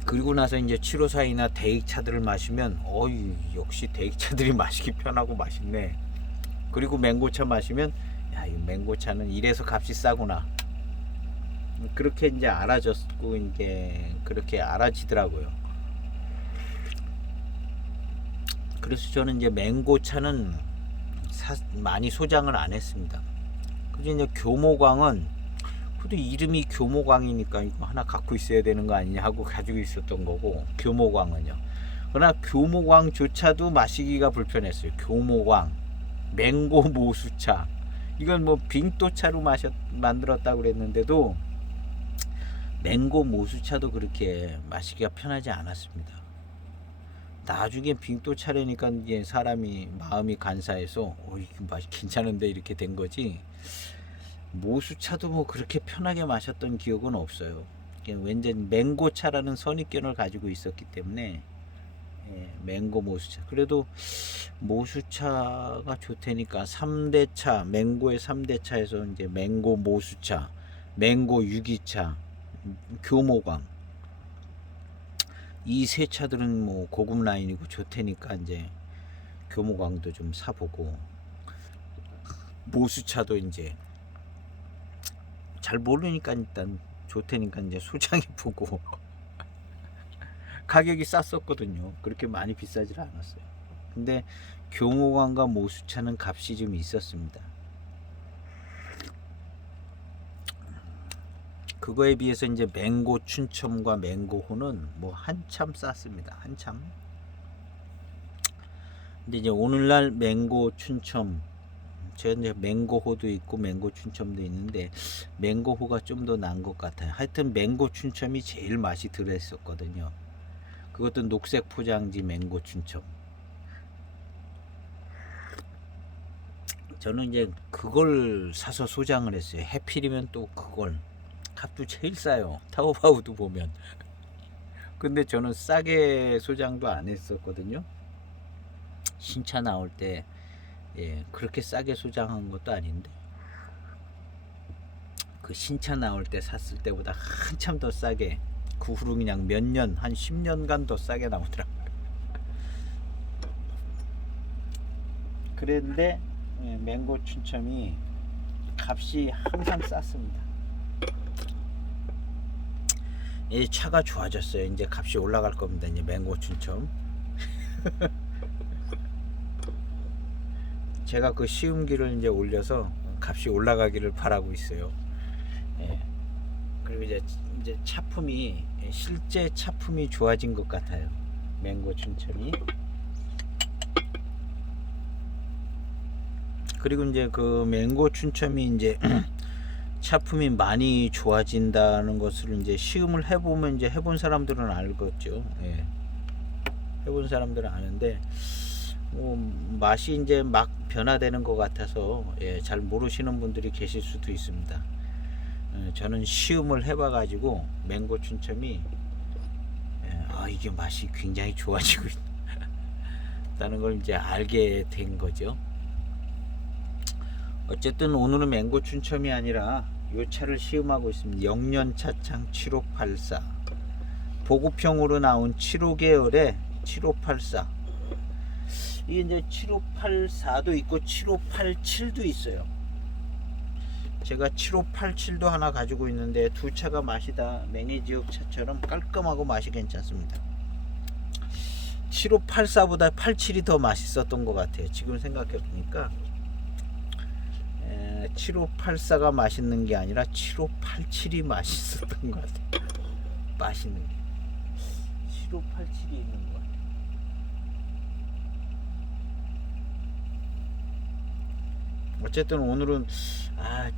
그리고 나서 이제 754이나 대익차들을 마시면 어이 역시 대익차들이 마시기 편하고 맛있네. 그리고 맹고차 마시면 야 이 맹고차는 이래서 값이 싸구나. 그렇게 이제 알아졌고 이제 그렇게 알아지더라고요. 그래서 저는 이제 맹고차는 많이 소장을 안 했습니다. 그리고 이제 교모광은 그래도 이름이 교모광이니까 이거 하나 갖고 있어야 되는 거 아니냐 하고 가지고 있었던 거고, 교모광은요. 그러나 교모광조차도 마시기가 불편했어요. 교모광, 맹고 모수차, 이건 뭐 빙또차로 만들었다고 그랬는데도 맹고 모수차도 그렇게 마시기가 편하지 않았습니다. 나중에 빙또 차례니까 이제 사람이 마음이 간사해서 이게 맛이 괜찮은데 이렇게 된 거지, 모수차도 뭐 그렇게 편하게 마셨던 기억은 없어요. 왠지 맹고차라는 선입견을 가지고 있었기 때문에. 맹고 모수차. 그래도 모수차가 좋다니까 3대차, 맹고의 3대차에서 이제 맹고 모수차, 맹고 유기차, 교모광, 이 세 차들은 뭐 고급 라인이고 좋다니까 이제 교모광도 좀 사보고, 모수차도 이제 잘 모르니까 일단 좋다니까 이제 소장해 보고 가격이 쌌었거든요. 그렇게 많이 비싸질 않았어요. 근데 교모광과 모수차는 값이 좀 있었습니다. 그거에 비해서 이제 맹고 춘첨과 맹고호는 뭐 한참 쌌습니다. 한참. 근데 이제 오늘날 맹고 춘첨, 제가 이제 맹고호도 있고 맹고 춘첨도 있는데 맹고호가 좀 더 나은 것 같아요. 하여튼 맹고 춘첨이 제일 맛이 들어있었거든요. 그것도 녹색 포장지 맹고 춘첨. 저는 이제 그걸 사서 소장을 했어요. 해필이면 또 그걸. 값도 제일 싸요. 타오바오도 보면. 근데 저는 싸게 소장도 안 했었거든요. 신차 나올 때 그렇게 싸게 소장한 것도 아닌데, 그 신차 나올 때 샀을 때보다 한참 더 싸게, 그 후로 그냥 몇 년, 한 10년간 더 싸게 나오더라고요. 그런데 맹고 춘첨이 값이 항상 쌌습니다. 이제 차가 좋아졌어요. 이제 값이 올라갈 겁니다. 이제 맹고 춘첨. 제가 그 시음기를 이제 올려서 값이 올라가기를 바라고 있어요. 그리고 이제 차품이, 실제 차품이 좋아진 것 같아요. 맹고 춘첨이. 그리고 이제 그 맹고 춘첨이 이제 차품이 많이 좋아진다는 것을 이제 시음을 해보면 이제 해본 사람들은 알겠죠. 해본 사람들은 아는데 맛이 이제 막 변화되는 것 같아서 잘 모르시는 분들이 계실 수도 있습니다. 저는 시음을 해봐가지고 맹고 춘첨이 이게 맛이 굉장히 좋아지고 있다는 걸 이제 알게 된 거죠. 어쨌든 오늘은 맹고 춘첨이 아니라 이 차를 시음하고 있습니다. 영년차창 7584, 보급형으로 나온 75 계열의 7584. 이게 이제 7584도 있고 7587도 있어요. 제가 7587도 하나 가지고 있는데 두 차가 맛이 다 매니지옥 차처럼 깔끔하고 맛이 괜찮습니다. 7584보다 87이 더 맛있었던 것 같아요. 지금 생각해 보니까 7584가 맛있는 게 아니라 7587이 맛있었던 것 같아요. 맛있는 게 7587이 있는 것 같아요. 어쨌든 오늘은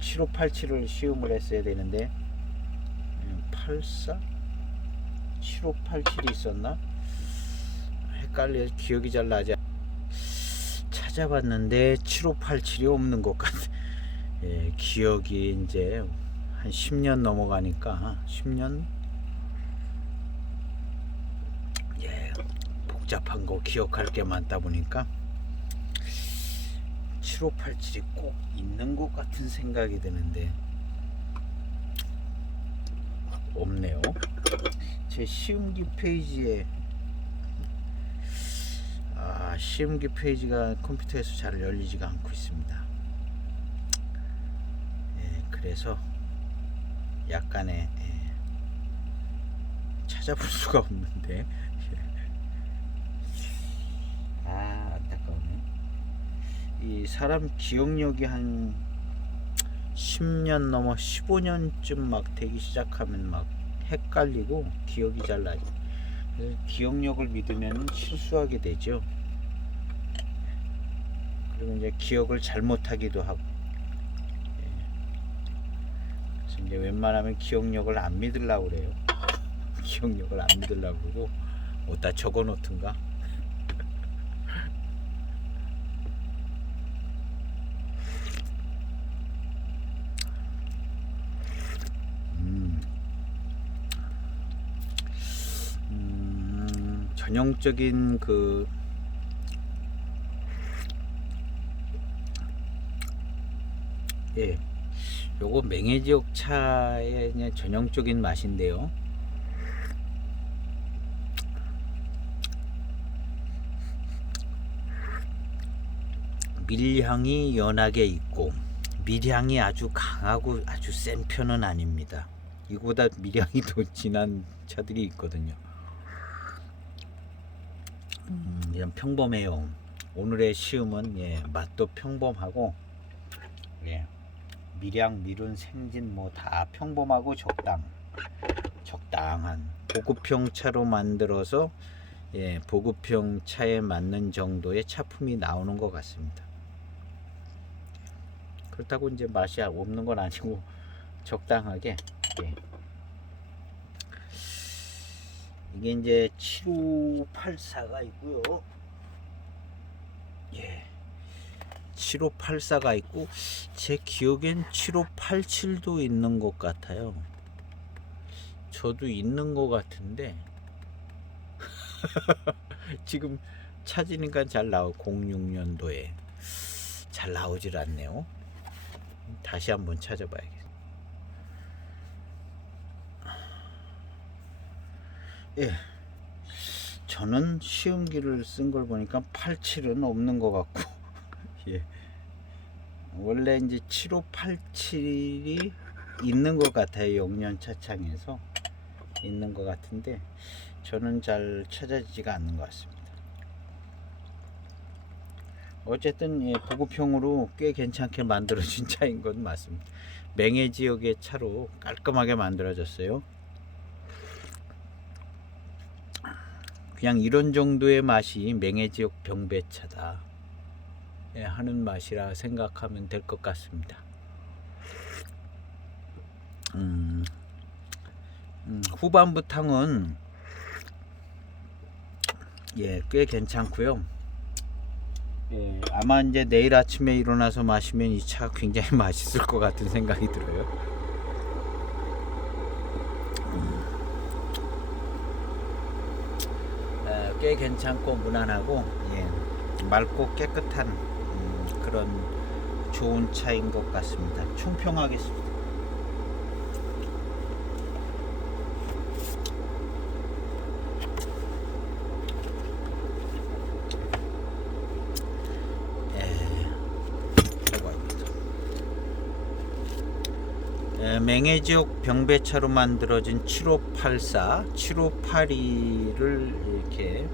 7587을 시음을 했어야 되는데 7584? 7587이 있었나? 헷갈려, 기억이 잘 나지. 찾아봤는데 7587이 없는 것 같아. 예, 기억이 이제 한 10년 넘어가니까 10년, 예, 복잡한 거 기억할 게 많다 보니까 7587이 꼭 있는 것 같은 생각이 드는데 없네요. 제 시음기 페이지에 시음기 페이지가 컴퓨터에서 잘 열리지가 않고 있습니다. 예, 그래서 약간의 찾아볼 수가 없는데 안타까우네. 이 사람 기억력이 한 10년 넘어 15년쯤 막 되기 시작하면 막 헷갈리고 기억이 잘 나죠. 그래서 기억력을 믿으면 실수하게 되죠. 그리고 이제 기억을 잘못하기도 하고. 그래서 이제 웬만하면 기억력을 안 믿으려고 그래요. 기억력을 안 믿으려고 그러고 어디다 적어 놓든가. 전형적인 그 요거 맹해지옥 차의 그냥 전형적인 맛인데요. 밀향이 연하게 있고 밀향이 아주 강하고 아주 센 편은 아닙니다. 이거보다 밀향이 더 진한 차들이 있거든요. 그냥 평범해요. 오늘의 시음은 맛도 평범하고 밀양, 미륜, 생진 뭐 다 평범하고 적당한 보급형 차로 만들어서 보급형 차에 맞는 정도의 차품이 나오는 것 같습니다. 그렇다고 이제 맛이 없는 건 아니고 적당하게. 이게 이제 7584가 있고요. 7584가 있고 제 기억엔 7587도 있는 것 같아요. 저도 있는 것 같은데 지금 찾으니까 잘 나오. 06년도에 잘 나오질 않네요. 다시 한번 찾아봐야겠어요. 저는 시음기를 쓴 걸 보니까 87은 없는 것 같고 원래 이제 7587이 있는 것 같아요. 영년 차창에서 있는 것 같은데 저는 잘 찾아지지가 않는 것 같습니다. 어쨌든 보급형으로 꽤 괜찮게 만들어진 차인 건 맞습니다. 맹해 지역의 차로 깔끔하게 만들어졌어요. 그냥 이런 정도의 맛이 맹해 지역 병배차다 하는 맛이라 생각하면 될 것 같습니다. 후반부 탕은 꽤 괜찮고요. 아마 이제 내일 아침에 일어나서 마시면 이 차 굉장히 맛있을 것 같은 생각이 들어요. 꽤 괜찮고 무난하고 맑고 깨끗한 그런 좋은 차인 것 같습니다. 총평하겠습니다. 맹해지옥 병배차로 만들어진 7584, 7582를 이렇게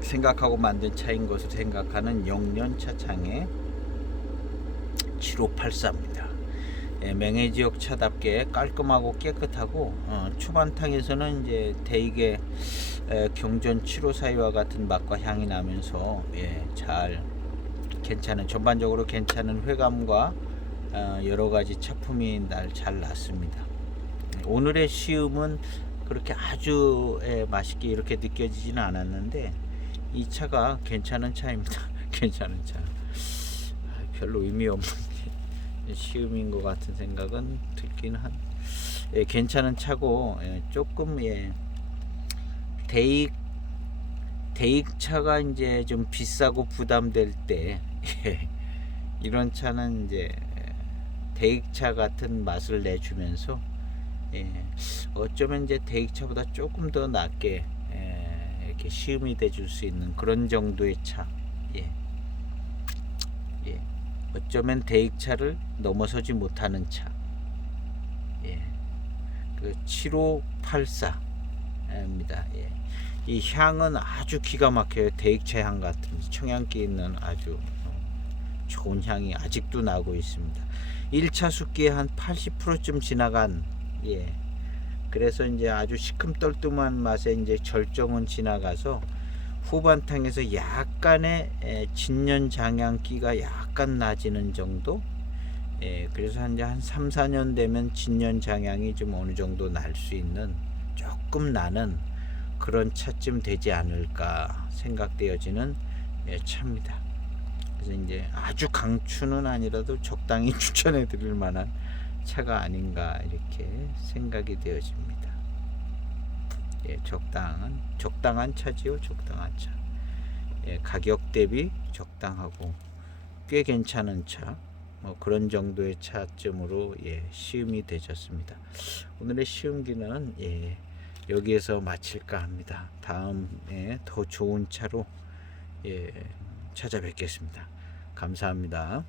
생각하고 만든 차인 것을 생각하는 영년 차창의 7584입니다. 맹해지옥 차답게 깔끔하고 깨끗하고 초반탕에서는 이제 대익의 경전 7542와 같은 맛과 향이 나면서 잘 괜찮은, 전반적으로 괜찮은 회감과 여러 가지 차품이 잘 났습니다. 오늘의 시음은 그렇게 아주 맛있게 이렇게 느껴지지는 않았는데 이 차가 괜찮은 차입니다. 괜찮은 차. 별로 의미 없는 시음인 것 같은 생각은 들긴 한. 괜찮은 차고 조금 대익 차가 이제 좀 비싸고 부담될 때 이런 차는 이제 대익차 같은 맛을 내주면서 어쩌면 이제 대익차보다 조금 더 낮게 이렇게 시음이 돼줄 수 있는 그런 정도의 차. 어쩌면 대익차를 넘어서지 못하는 차. 그 7584입니다. 이 향은 아주 기가 막혀요. 대익차 향 같은 청양기 있는 아주 좋은 향이 아직도 나고 있습니다. 1차 숫기에 한 80%쯤 지나간 그래서 이제 아주 시큼떨뚱한 맛에 이제 절정은 지나가서 후반탕에서 약간의 진년 장향기가 약간 나지는 정도. 그래서 이제 한 3, 4년 되면 진년 장향이 좀 어느 정도 날 수 있는 조금 나는 그런 차쯤 되지 않을까 생각되어지는 차입니다. 그래서 이제 아주 강추는 아니라도 적당히 추천해 드릴 만한 차가 아닌가 이렇게 생각이 되어집니다. 적당한 차지요. 적당한 차. 가격 대비 적당하고 꽤 괜찮은 차. 뭐 그런 정도의 차쯤으로 시음이 되셨습니다. 오늘의 시음기는 여기에서 마칠까 합니다. 다음에 더 좋은 차로 찾아뵙겠습니다. 감사합니다.